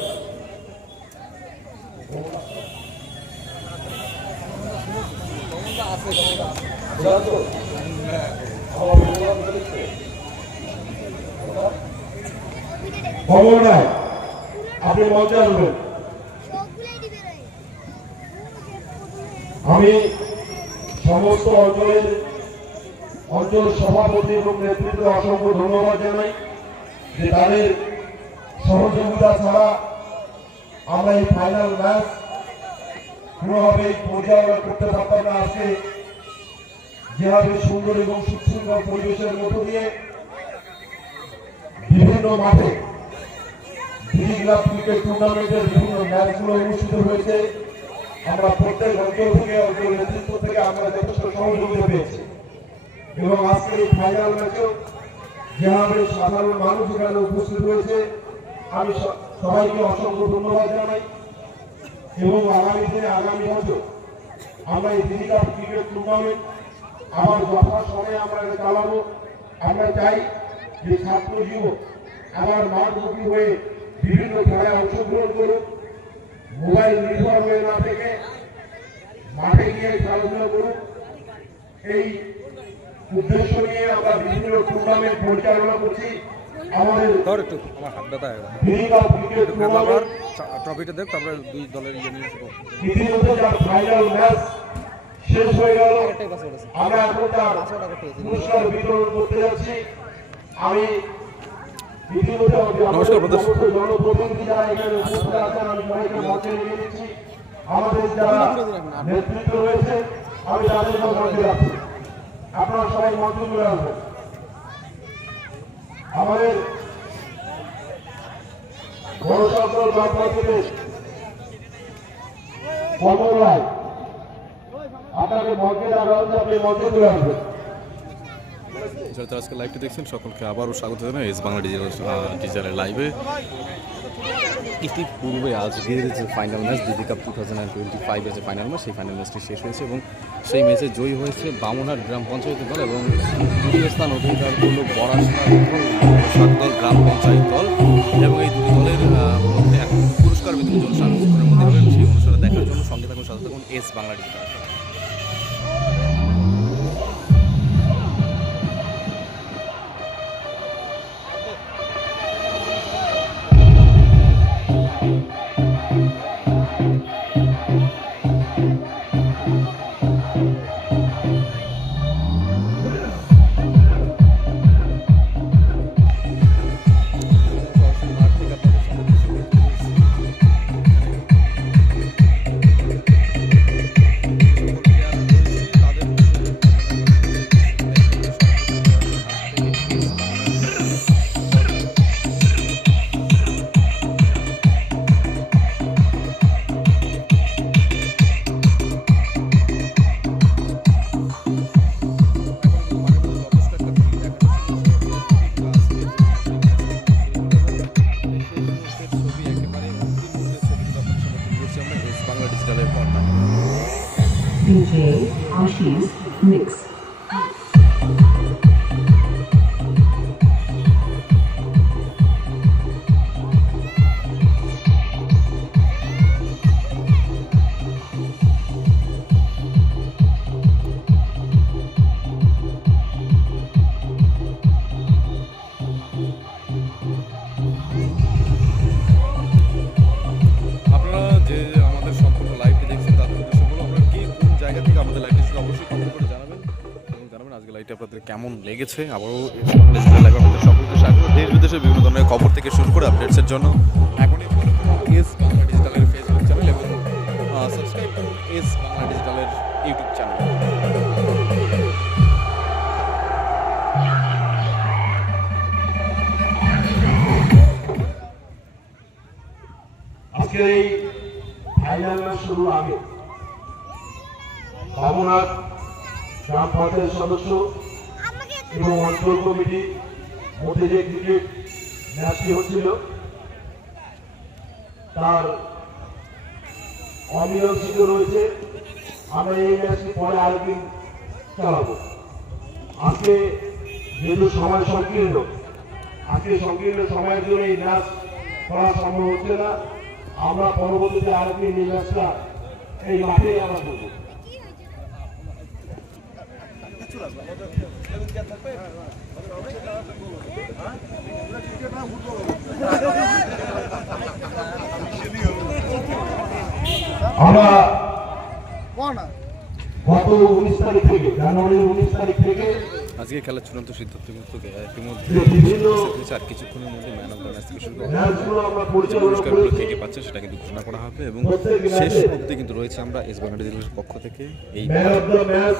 খবর নাই, আপনি মঞ্চে আসবেন। আমি সমস্ত অঞ্চল সভাপতি এবং নেতৃত্বে অসংখ্য ধন্যবাদ জানাই যে তাদের সহযোগিতা ছাড়া আমরা এই ফাইনাল ম্যাচ কোনোভাবেই পরিচালনা করতে পারতাম না। আজকে যেভাবে সুন্দর এবং সুশৃঙ্খল পরিবেশের মধ্য দিয়ে বিভিন্ন মাঠে ক্লাব ক্রিকেট টুর্নামেন্টের বিভিন্ন ম্যাচগুলো অনুষ্ঠিত হয়েছে, আমরা প্রত্যেক অঞ্চল থেকে অঞ্চল নেতৃত্ব থেকে আমরা যথেষ্ট সহযোগিতা পেয়েছি এবং আজকের এই ফাইনাল ম্যাচেও যেভাবে সাধারণ মানুষ এখানে উপস্থিত হয়েছে আমি সবাইকে অসংখ্য ধন্যবাদ জানাই এবং আগামী দিনে আগামী বছর আমরা এই দিদি কাপ ক্রিকেট টুর্নামেন্ট আবার যথাসময়ে আমরা এটা চালাবো। আমরা চাই যে ছাত্র যুবক আবার মাঠমুখী হয়ে বিভিন্ন খেলায় অংশগ্রহণ করুক, মোবাইল নির্ভর হয়ে না থেকে মাঠে গিয়ে খেলাধুলা করুক। এই উদ্দেশ্য নিয়ে আমরা বিভিন্ন টুর্নামেন্ট পরিচালনা করছি। আমাদের ট্রফিটা দেখ, তারপরে দুই দলের ইতিমধ্যে যার ফাইনাল ম্যাচ শেষ হয়ে গেল, আমরা এখন তার পুরস্কার বিতরণ করতে যাচ্ছি। আমি নমস্কার প্রদেশ জনপ্রতিনিধি যারা এখানে উপস্থিত আছেন আমি সবাইকে মঞ্চে নিয়ে নিচ্ছি। আমাদের যারা নেতৃত্ব রয়েছে আমি তাদেরকে মঞ্চে রাখছি, আপনারা সবাই মঞ্চে চলে আসবেন। আমাদের বড়শাকদল গ্রাম পঞ্চায়েতের কমল রায় আপনাকে মঞ্চে ডাকা হচ্ছে, আপনি মঞ্চে চলে আসবেন। যারা আজকে লাইভটি দেখছেন সকলকে আবারও স্বাগত জানাই এস বাংলা ডিজিটালের লাইভে। ইতিপূর্বে আজকের যে ফাইনাল ম্যাচ দিদি কাপ 2025 যে ফাইনাল ম্যাচ, সেই ফাইনাল ম্যাচটি শেষ হয়েছে এবং সেই ম্যাচে জয়ী হয়েছে বামুনহাট গ্রাম পঞ্চায়েতের দল এবং দ্বিতীয় স্থান অধিকার করল বড়শাকদল গ্রাম পঞ্চায়েত দল এবং এই দুটি দলের মধ্যে এখন পুরস্কার বিতরণ অনুষ্ঠান মধ্যে হবে। সেই অনুষ্ঠানে দেখার জন্য সঙ্গে থাকুন, সাথে থাকুন এস বাংলা ডিজিটাল। mix. আপনারা যে আমাদের সম্পূর্ণ লাইভটি দেখছেন তাদের উদ্দেশ্যে বলবো, আপনারা কে কোন জায়গা থেকে আমাদের লাইভটি শুধু অবশ্যই কমেন্ট করে জানাবেন এবং জানাবেন আজকে লাইভটি আপনাদের কেমন লেগেছে। আবারও ডিজিটাল লাইভ আপনাদের সকলকে স্বাগত। দেশ বিদেশের বিভিন্ন ধরনের খবর থেকে শুরু করে আপডেটসের জন্য এখনই ফলো করুন এস বাংলা ডিজিটালের ফেসবুক চ্যানেল এবং সাবস্ক্রাইব করুন এস বাংলা ডিজিটালের ইউটিউব চ্যানেল। আজকের এই ফাইনাল ম্যাচ শুরুর আগে বামুনহাট গ্রাম পঞ্চায়েত সদস্য এবং অঞ্চল কমিটি মধ্যে যে ক্রিকেট ম্যাচটি হচ্ছিল তার অমীমাংসিত রয়েছে। আমরা এই ম্যাচটি পরে আরেকদিন চালাবো। আজকে যেহেতু সময় সংকীর্ণ, আজকে সংকীর্ণ সময়ের জন্য এই ম্যাচ করা সম্ভব হচ্ছে না। আমরা পরবর্তীতে আরেকদিন এই ম্যাচটা এই মাঠে আমরা করবো। আমরা গত 19 তারিখ থেকে, জানুয়ারির 19 তারিখ থেকে আজকে খেলার চূড়ান্ত সিদ্ধান্ত কিন্তু ইতিমধ্যে বিভিন্ন আর কিছুক্ষণের মধ্যে ম্যান অফ দ্য ম্যাচ থেকে শুরু করে ম্যাচগুলো আমরা পরিচালনা পুরস্কারগুলো করেছি। থেকে পাচ্ছে সেটা কিন্তু ঘোষণা করা হবে এবং শেষ অবধি কিন্তু রয়েছে আমরা এস বাংলা ডিজিটালের পক্ষ থেকে এই ম্যান অফ দ্য ম্যাচ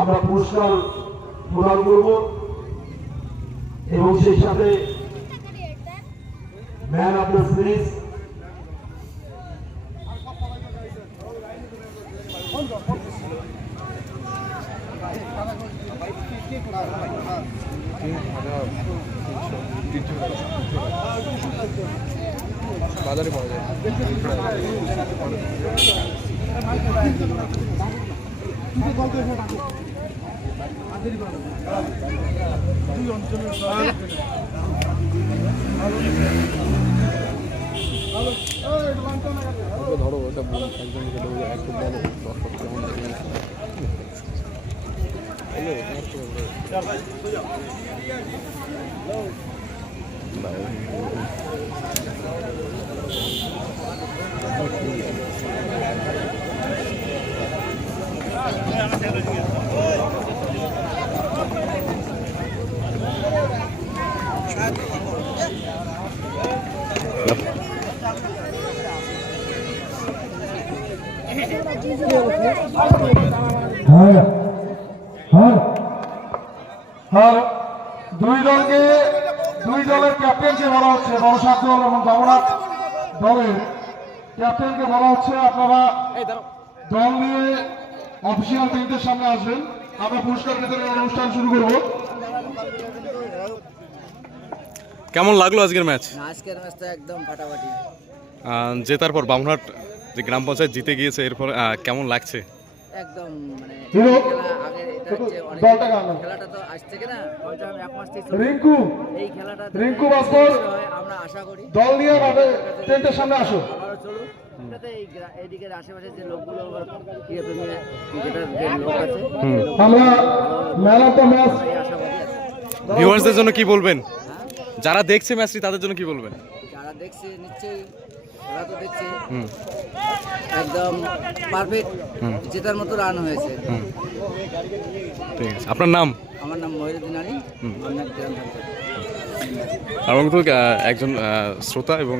আমরা পুরস্কার প্রদান করব এবং সেই সাথে ম্যান অফ দ্য সিরিজ বাজারে পাওয়া যায়। ধরো ওটা একজনকে একটু বলো দর্শক কেমন দেখলেন। দুই দলের ক্যাপ্টেনকে বলা হচ্ছে, বড়সাত দল এবং বামুনহাট দলের ক্যাপ্টেনকে বলা হচ্ছে আপনারা দল নিয়ে অফিসিয়াল বেঞ্চের সামনে আসবেন। আমরা পুরস্কার বিতরণের অনুষ্ঠান শুরু করব। কেমন লাগলো আজকের ম্যাচ? আজকের ম্যাচটা একদম ফাটাফাটি। জেতার পর বামুনহাট যে গ্রাম পঞ্চায়েত জিতে গিয়েছে, এরপর কেমন লাগছে? একদম মানে হিরো, আগে এটা হচ্ছে অনেক দলটা কামন। খেলাটা তো আজ থেকে না, হয়তো আমি এক মাস থেকে রিঙ্কু, এই খেলাটা রিঙ্কু ভাস্কর আমরা আশা করি দল নিয়ে টেন্টের সামনে আসো। আবারও চলুক। এটাতে এইদিকের আশেপাশে যে লোকগুলো ক্রিকেটার যে লোক আছে, আমরা ম্যান অফ দ্য ম্যাচ এই আশাবাদী আছে। ভিউয়ার্সদের জন্য কি বলবেন? যারা দেখছে ম্যাচটি তাদের জন্য কি বলবেন? যারা দেখছে নিশ্চয়ই, ওরা তো দেখছে একদম পারফেক্ট জেতার মতো রান হয়েছে। ঠিক আছে, আপনার নাম? আমার নাম মহিউদ্দিন আলী, বামুনহাট গ্রাম পঞ্চায়েত। এবং তো একজন শ্রোতা এবং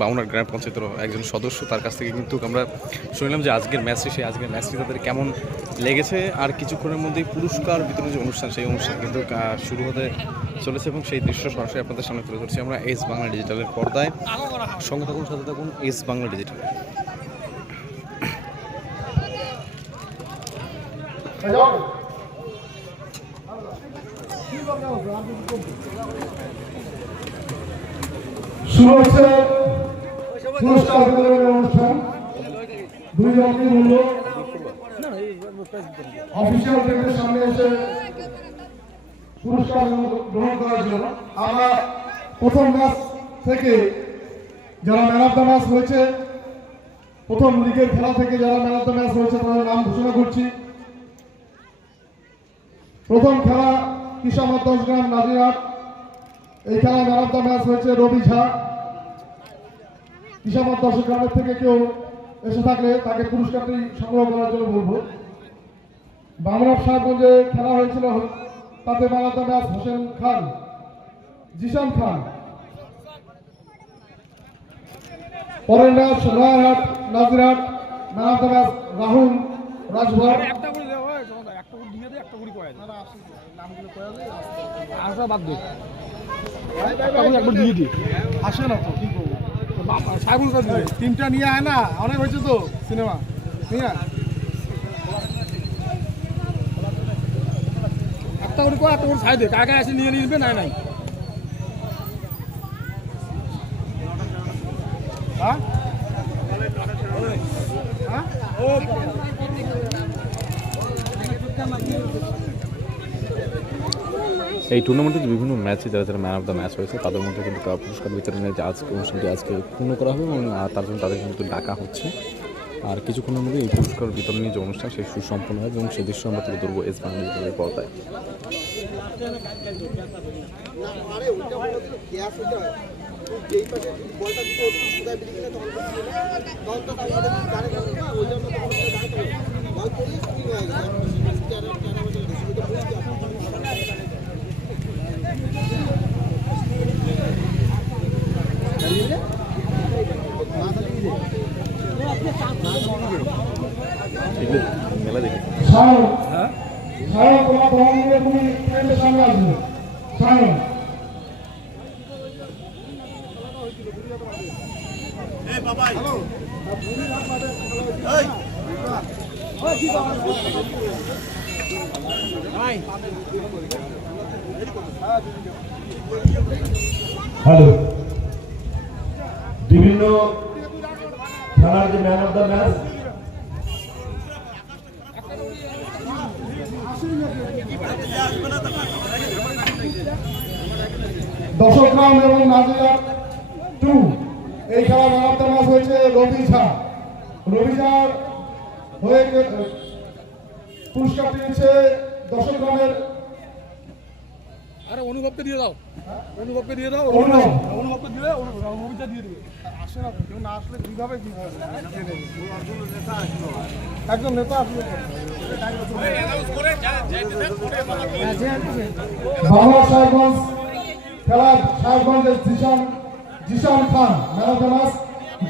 বামুনহাট গ্রাম পঞ্চায়েতের একজন সদস্য, তার কাছ থেকে কিন্তু আমরা শুনলাম যে আজকের ম্যাচটি, সেই আজকের ম্যাচটি তাদের কেমন লেগেছে। আর কিছুক্ষণের মধ্যেই পুরস্কার বিতরণের যে অনুষ্ঠান, সেই অনুষ্ঠান কিন্তু শুরু হতে চলেছে এবং সেই দৃশ্য সরাসরি আপনাদের সামনে তুলে ধরছি আমরা এস বাংলা ডিজিটালের পর্দায়। সঙ্গে থাকুন, সাথে থাকুন এস বাংলা ডিজিটাল। শুরু হচ্ছে পুরস্কার বিতরণের অনুষ্ঠান। দুই দলকে বললো অফিসিয়াল টেবিলের সামনে এসে পুরস্কার গ্রহণ করার জন্য আমরা প্রথম ম্যাচ থেকে যারা ম্যান অফ দ্য ম্যাচ হয়েছে, প্রথম লিগের খেলা থেকে যারা ম্যান অফ দ্য ম্যাচ হয়েছে তাদের নাম ঘোষণা করছি। প্রথম খেলা কিশোর 10 গ্রাম নাজিরহাট, এই খেলায় ম্যান অফ দ্য ম্যাচ হয়েছে রবি ঝা। কিশোর 10 গ্রামের থেকে কেউ এসে থাকলে তাকে পুরস্কারটি সংগ্রহ করার জন্য বলবো। বামরাব সাহেবগঞ্জে খেলা হয়েছিল, তাতে man of the match Hossain Khan, Zishan Khan. পরের match Raihat Nazirhat, man of the match Rahul Rajbhar. একটা করে দেওয়া হয়, একটা করে দিয়ে দে, একটা করে কয়া দে। নামগুলো কয়া দে, আসা বাদ দে। একবার দিয়ে দি, আসে না তো কি করবো। সাইবুল কাজ তিনটা নিয়ে আয় না, অনেক হয়েছে তো সিনেমা নিয়ে একটা করে কয়া, একটা করে ছাই দে, কাকে আসে নিয়ে নিবে নাই নাই। হ্যাঁ এই টুর্নামেন্টে যে বিভিন্ন ম্যাচে যারা যারা ম্যান অফ দ্য ম্যাচ হয়েছে তাদের মধ্যে কিন্তু পুরস্কার বিতরণের যে আজকে অনুষ্ঠানটি আজকে পূর্ণ করা হবে এবং তার জন্য তাদের কিন্তু ডাকা হচ্ছে। আর কিছুক্ষণের মধ্যে এই পুরস্কার বিতরণের যে অনুষ্ঠান সেই সুসম্পন্ন হয় এবং সেই দৃশ্য আমরা তুলে ধরবো এস বাংলা পর্দায়। মেলা দেখি সামনে আসবে হ্যালো, বিভিন্ন খেলার যে ম্যান অফ দ্য ম্যাচ দর্শক গ্রাম এবং নাজিরহাট 2, এই খেলা ম্যান অফ দ্য ম্যাচ হয়েছে রবি ঝা। রবি ঝার হয়ে পুরস্কার পেয়েছে দর্শক গ্রামের। আরে অনুভবকে দিয়ে দাও, অনুভবকে দিয়ে দাও, অনুভবকে দিলে অনুভবটা দিয়ে দেবে। আসে না, কেউ না আসলে কিভাবে কি হবে, একদম নেতা আসলে বাংলা সাহেবগঞ্জ খেলা, সাহেবগঞ্জের Zishan Khan man of the match.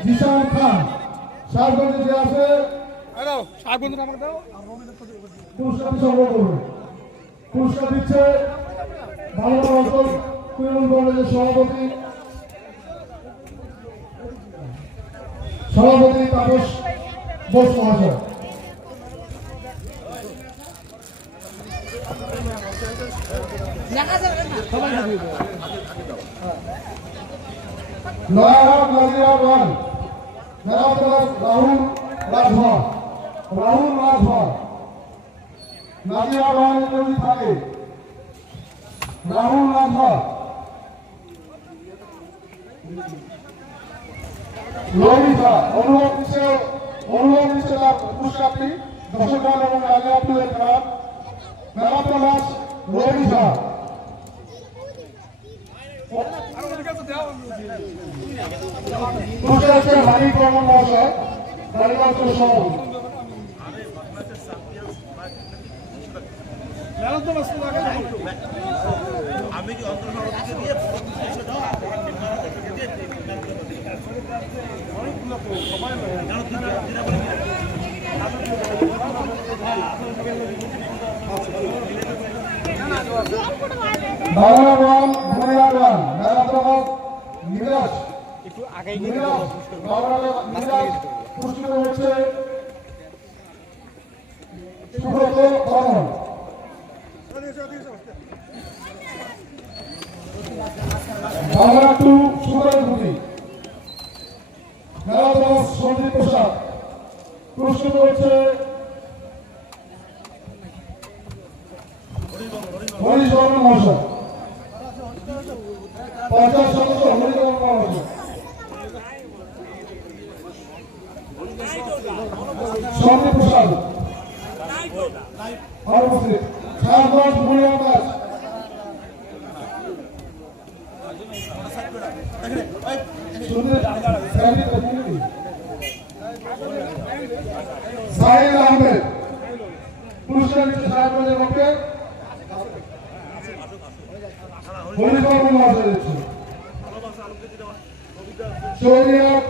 Zishan Khan সাহেবগঞ্জে যে আছে সাহেবগঞ্জ আমাকে দাও, পুরস্কারটি সংগ্রহ করবে। পুরস্কার দিচ্ছে বাংলা অঞ্চল তৃণমূল কংগ্রেসের সভাপতি তাপস বোস মহাশয়। Nayarhat Nazirhat 1, man of the match Rahul Rajbhar. Rahul Rajbhar Nazirhat 1 যদি থাকে রাহুল রাজভর। ললিতা অনুভব দিচ্ছে তার পুরস্কারটি দর্শক গ্রাম এবং নাজিরহাট 2 এর খেলা man of the match Lalita. পুরস্কার হচ্ছে হানি কর্মন মহাশয়, কালীগঞ্জের সভাপতি। আমি কি অন্তর্সভাপতিকে দিয়ে পুরস্কৃত হচ্ছে সুব্রত বর্মন। বাংলা 2 সুব্রতী মেলাদাস সন্দীপ প্রসাদ পুরস্কৃত হচ্ছে আর উপস্থিত সারগঞ্জ বুড়িয়া মাছ সাহিদ আহমেদ পুরস্কার নিচ্ছে সাহেবগঞ্জের পক্ষে হরিবাবু মাছ দিচ্ছে চৌরিয়াট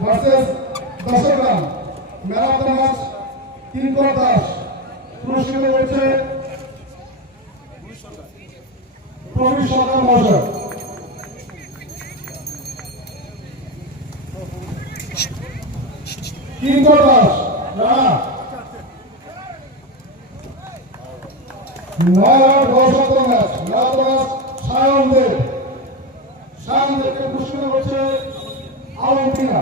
ভার্সেস দশগ্রাম ম্যারাথন ম্যাচ কিঙ্কর দাস পুরস্কৃত হয়েছে প্রবীর সরকার মহাশয়। কিঙ্কর দাস রানা 9 দশক ম্যাচ ম্যারাথন ম্যাচ সায়নদেবকে পুরস্কৃত হচ্ছে আলমপিনা।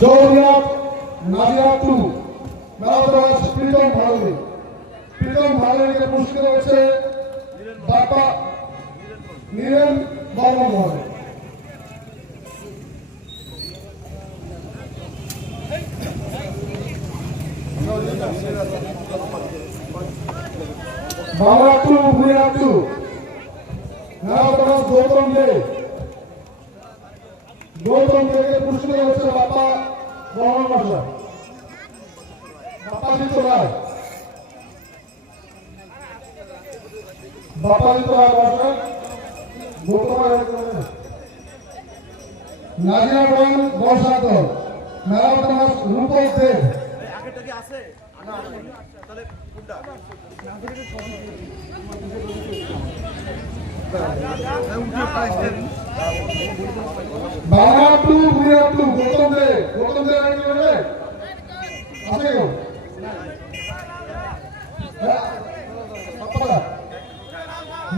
জৌরিয়াট নাজিয়া 2 ম্যারাথন ম্যাচ প্রীতম ভারতীকে পুরস্কৃত হচ্ছে বাপ্পা নীরেন বর্মন মহোদয়। বাংলা 2 ভুইয়া 2 ম্যারাথন ম্যাচ গৌতম দেকে পুরস্কৃত হচ্ছে বাপ্পা বর্মন মহোদয়। বাপ্পাদিত্য রায় মহাশয় নাজিয়া রহমান বর্ষাদল ম্যারাথন ম্যাচ রূপক দেব। বাংলা 2 ভুইয়া 2 গৌতম দেব আছে কেউ?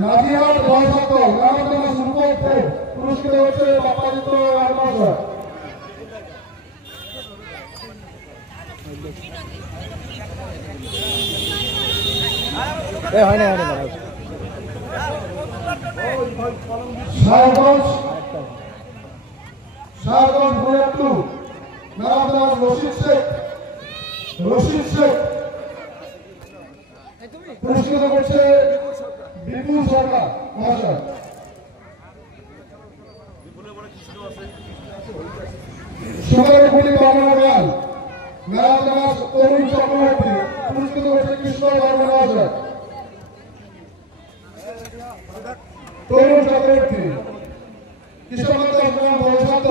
নাজিয়ার বর্ষাদল ম্যারাথন ম্যাচ রূপক দেব পুরস্কৃত হচ্ছে বাপ্পাদিত্য রায় মহাশয়। সারগঞ্জ ভুইয়া 2 ম্যারাথন ম্যাচ রশিদ শেখ পুরস্কৃত করছে বিপুল সরকার মহাশয়। সুন্দরপুরি বাংলা গান ম্যারাথন ম্যাচ তরুণ চক্রবর্তী পুরস্কৃত করছে কৃষ্ণ বর্মন মহাশয়। তরুণ চক্রবর্তী কৃষ্ণকান্ত বর্ষাদ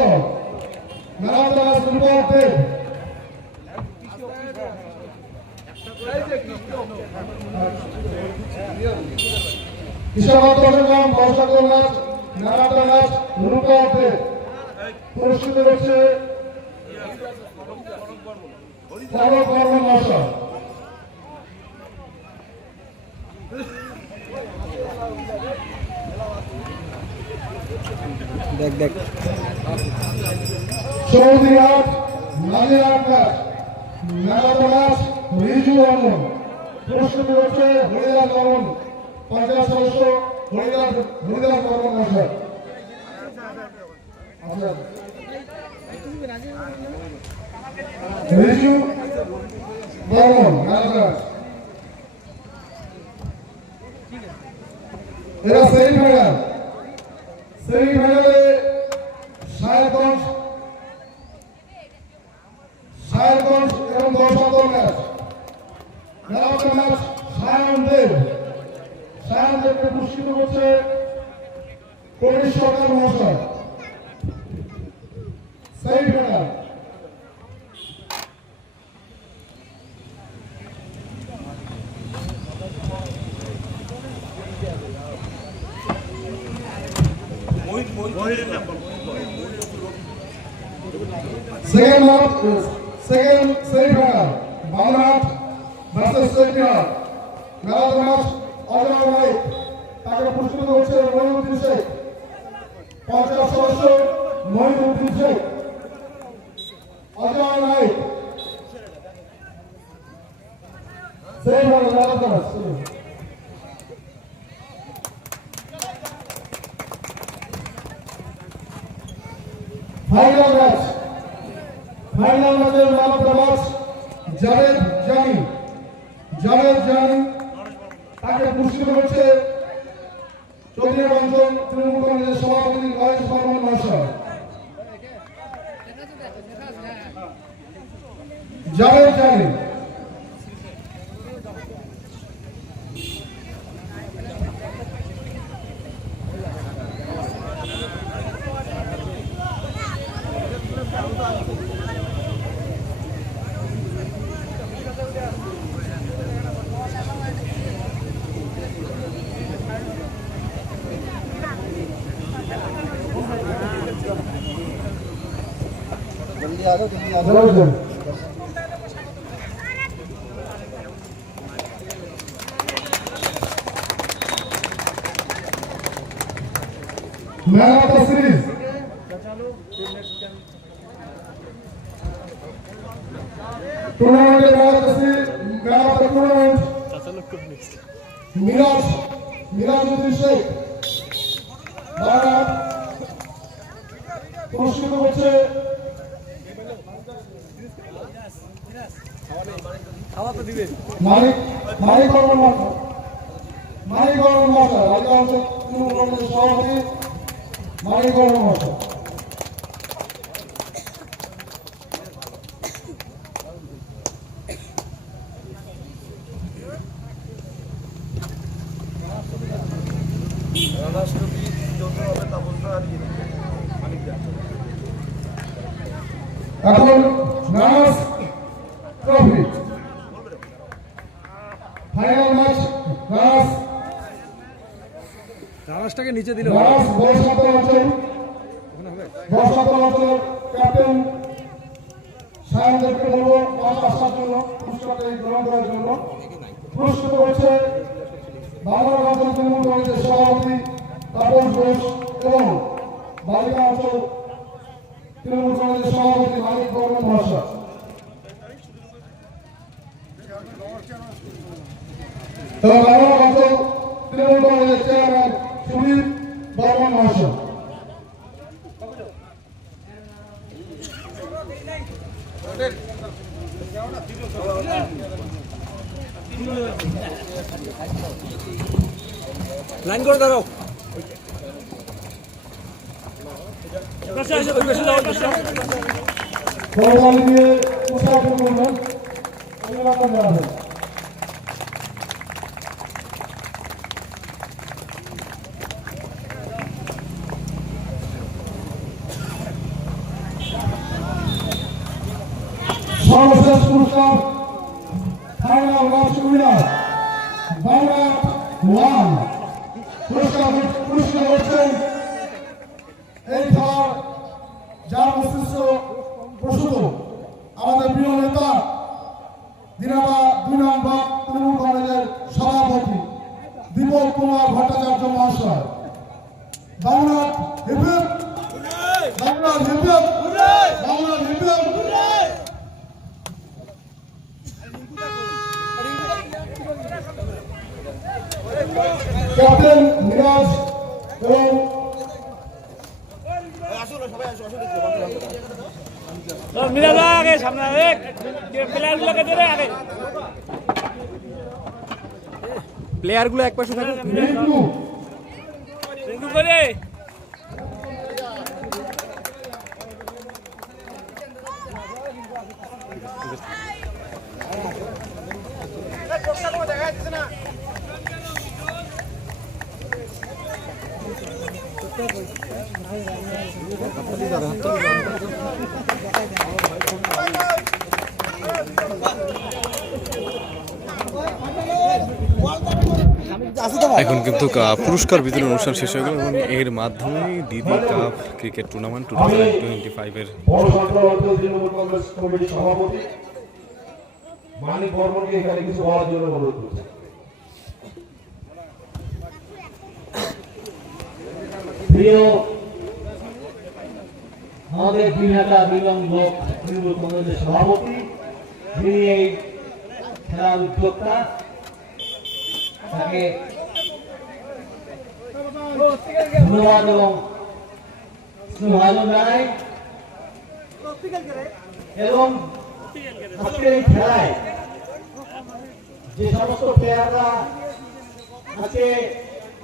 ম্যারাথন ম্যাচ রূপক দেব। কৃষ্ণকান্ত বর্ষাদ ম্যাচ ম্যারাথন ম্যাচ রূপক দেব পুরস্কৃত হচ্ছে কনক বর্মন মহাশয়। দেখ Chowdhuryhat Nazirhat match marathon match Riju Barman পুরস্কৃত হচ্ছে হরিদাস বর্মন পঞ্চায়েত সদস্য হরিদাস বর্মন মহাশয়। রিজু বর্মন ম্যারাথন ম্যাচ এরা সেমিফাইনালে সাহেবগঞ্জ এবং দশাদল ম্যাচ ম্যারাথন ম্যাচ সায়নদেবকে পুরস্কৃত করছে প্রবীর সরকার মহাশয়। সেমিফাইনাল সেকেন্ড সেমিফাইনাল বামনাট versus semifinal marathon match Ajay Naik তাকে পুরস্কৃত হচ্ছে মহিউদ্দিন শেখ পঞ্চায়েত সদস্য মহিউদ্দিন শেখ। অজয় নাইক ফাইনাল ম্যাচের man of the match Javed Jani তাকে পুরস্কৃত করছে চৌধুরী অঞ্চল তৃণমূল কংগ্রেসের সভাপতি মহেশ বর্মন মহাশয়। জাভেদ জানি Man of the series. Tournament man of the tournament. Miraj Sheikh. পুরস্কৃত করছে মানিক বর্মন মহাশয় রাজ্য অঞ্চল তৃণমূল কংগ্রেসের সভাপতি মানিক বর্মন মহাশয়। এখন নানাস ট্রফি ফাইনাল ম্যাচ রানাসটাকে নিচে দিলে নানাস বর্ষাতল অঞ্চল ক্যাপ্টেন সায়নদেবকে বলবো আসার জন্য পুরস্কারটি গ্রহণ করার জন্য। পুরস্কৃত হচ্ছে বাংলা অঞ্চল তৃণমূল কংগ্রেসের সভাপতি তাপস ঘোষ এবং বালিকা অঞ্চল তৃণমূল কংগ্রেসের সভাপতি মানিক বর্মন মহাশয়। এবং বাংলা অঞ্চল তৃণমূল কংগ্রেসের চেয়ারম্যান সুনীল বর্মন মহাশয়। লাইন করে দাঁড়াও। করতালি দিয়ে উৎসাহিত করবেন, অভিনন্দন জানাবেন। সর্বশেষ পুরস্কার final match winner Bangla one পুরস্কার হচ্ছেন এই খেলার যার মস্তিষ্ক প্রসূত আমাদের প্রিয় নেতা দিনাটা 2 নং ব্লক তৃণমূল কংগ্রেসের সভাপতি দীপক কুমার ভট্টাচার্য মহাশয়। Bangla hip hop Bangla hip hop Bangla hip hop. Captain Miraj এবং আগে সামনে প্লেয়ারগুলো এক পাশে থাকে। এখন কিন্তু পুরস্কার বিতরণ অনুষ্ঠান শেষ হয়ে গেল এবং এর মাধ্যমে দিদি কাপ ক্রিকেট টুর্নামেন্ট 2025-এর তৃণমূল কংগ্রেস কমিটির সভাপতি মানিক বর্মনকে এখানে কিছু বলার জন্য অনুরোধ করছি। প্রিয় আমাদের দিনহাটা 2 নং ব্লক তৃণমূল কংগ্রেসের সভাপতি, যিনি এই খেলার উদ্যোক্তা তাকে ধন্যবাদ এবং স্নেহাদর জানাই। এবং আজকের এই খেলায় যে সমস্ত প্লেয়াররা আজকে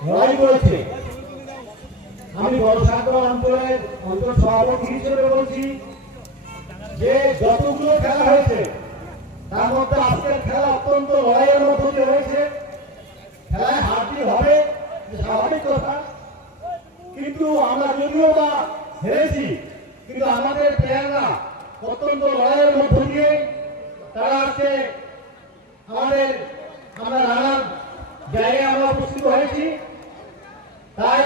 লড়াই করেছে, আমি বড়সাগর অঞ্চলের অঞ্চল সভাপতি হিসেবে বলছি যে যতগুলো খেলা হয়েছে তার মধ্যে আজকের খেলা অত্যন্ত লড়াইয়ের মধ্য দিয়ে হয়েছে। খেলায় হারটি হবে স্বাভাবিক কথা, কিন্তু আমরা যদিও বা হেরেছি, কিন্তু আমাদের প্লেয়াররা অত্যন্ত লড়াইয়ের মধ্য দিয়ে তারা আজকে আমরা নানান জায়গায় আমরা উপস্থিত হয়েছি। তাই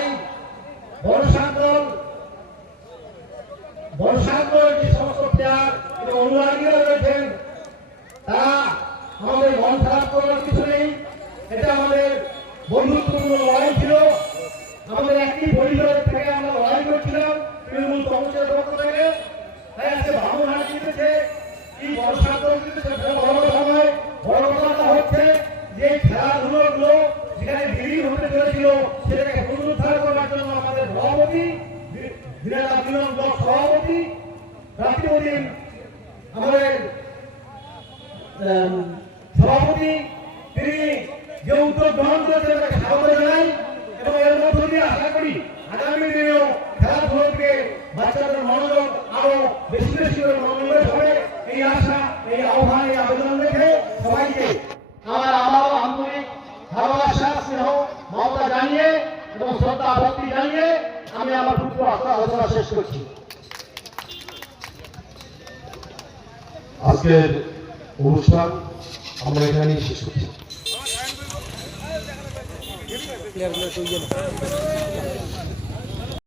বর্ষান্তর যে সমস্ত প্লেয়ার এবং অনুরাগীরা রয়েছেন তারা আমাদের মন খারাপ করার কিছু নেই। এটা আমাদের বন্ধুত্বপূর্ণ লড়াই ছিল, আমাদের একটি পরিবার থেকে আমরা লড়াই করছিলাম তৃণমূল কংগ্রেসের পক্ষ থেকে। তাই আজকে বামুনহাট জিতেছে, এই বর্ষান্তর জিতেছে, বড় কথা নয়। বড় কথা হচ্ছে যে খেলাধুলোগুলো যেখানে বিলীন হতে চলেছিল সেটাকে পুনরুদ্ধার করার জন্য আমাদের সভাপতি ব্লক সভাপতি রাত্রিমদিন আমাদের সভাপতি তিনি যে উদ্যোগ গ্রহণ করেছেন তাকে স্বাগত জানাই। এবং এর মধ্য দিয়ে আশা করি আগামী দিনেও খেলাধুলোকে বাচ্চাদের মনোযোগ আরো বেশি বেশি করে মনোনিবেশ হবে, এই আশা, এই আহ্বান, এই আবেদন রেখে সবাইকে আমার আবারও আন্তরিক ভালোবাসা, স্নেহ, মমতা জানিয়ে এবং শ্রদ্ধা ভক্তি জানিয়ে আমি আমার পুরো আলোচনা শেষ করছি। আজকের অনুষ্ঠান আমরা এখানেই শেষ করছি। প্লেয়ারগুলো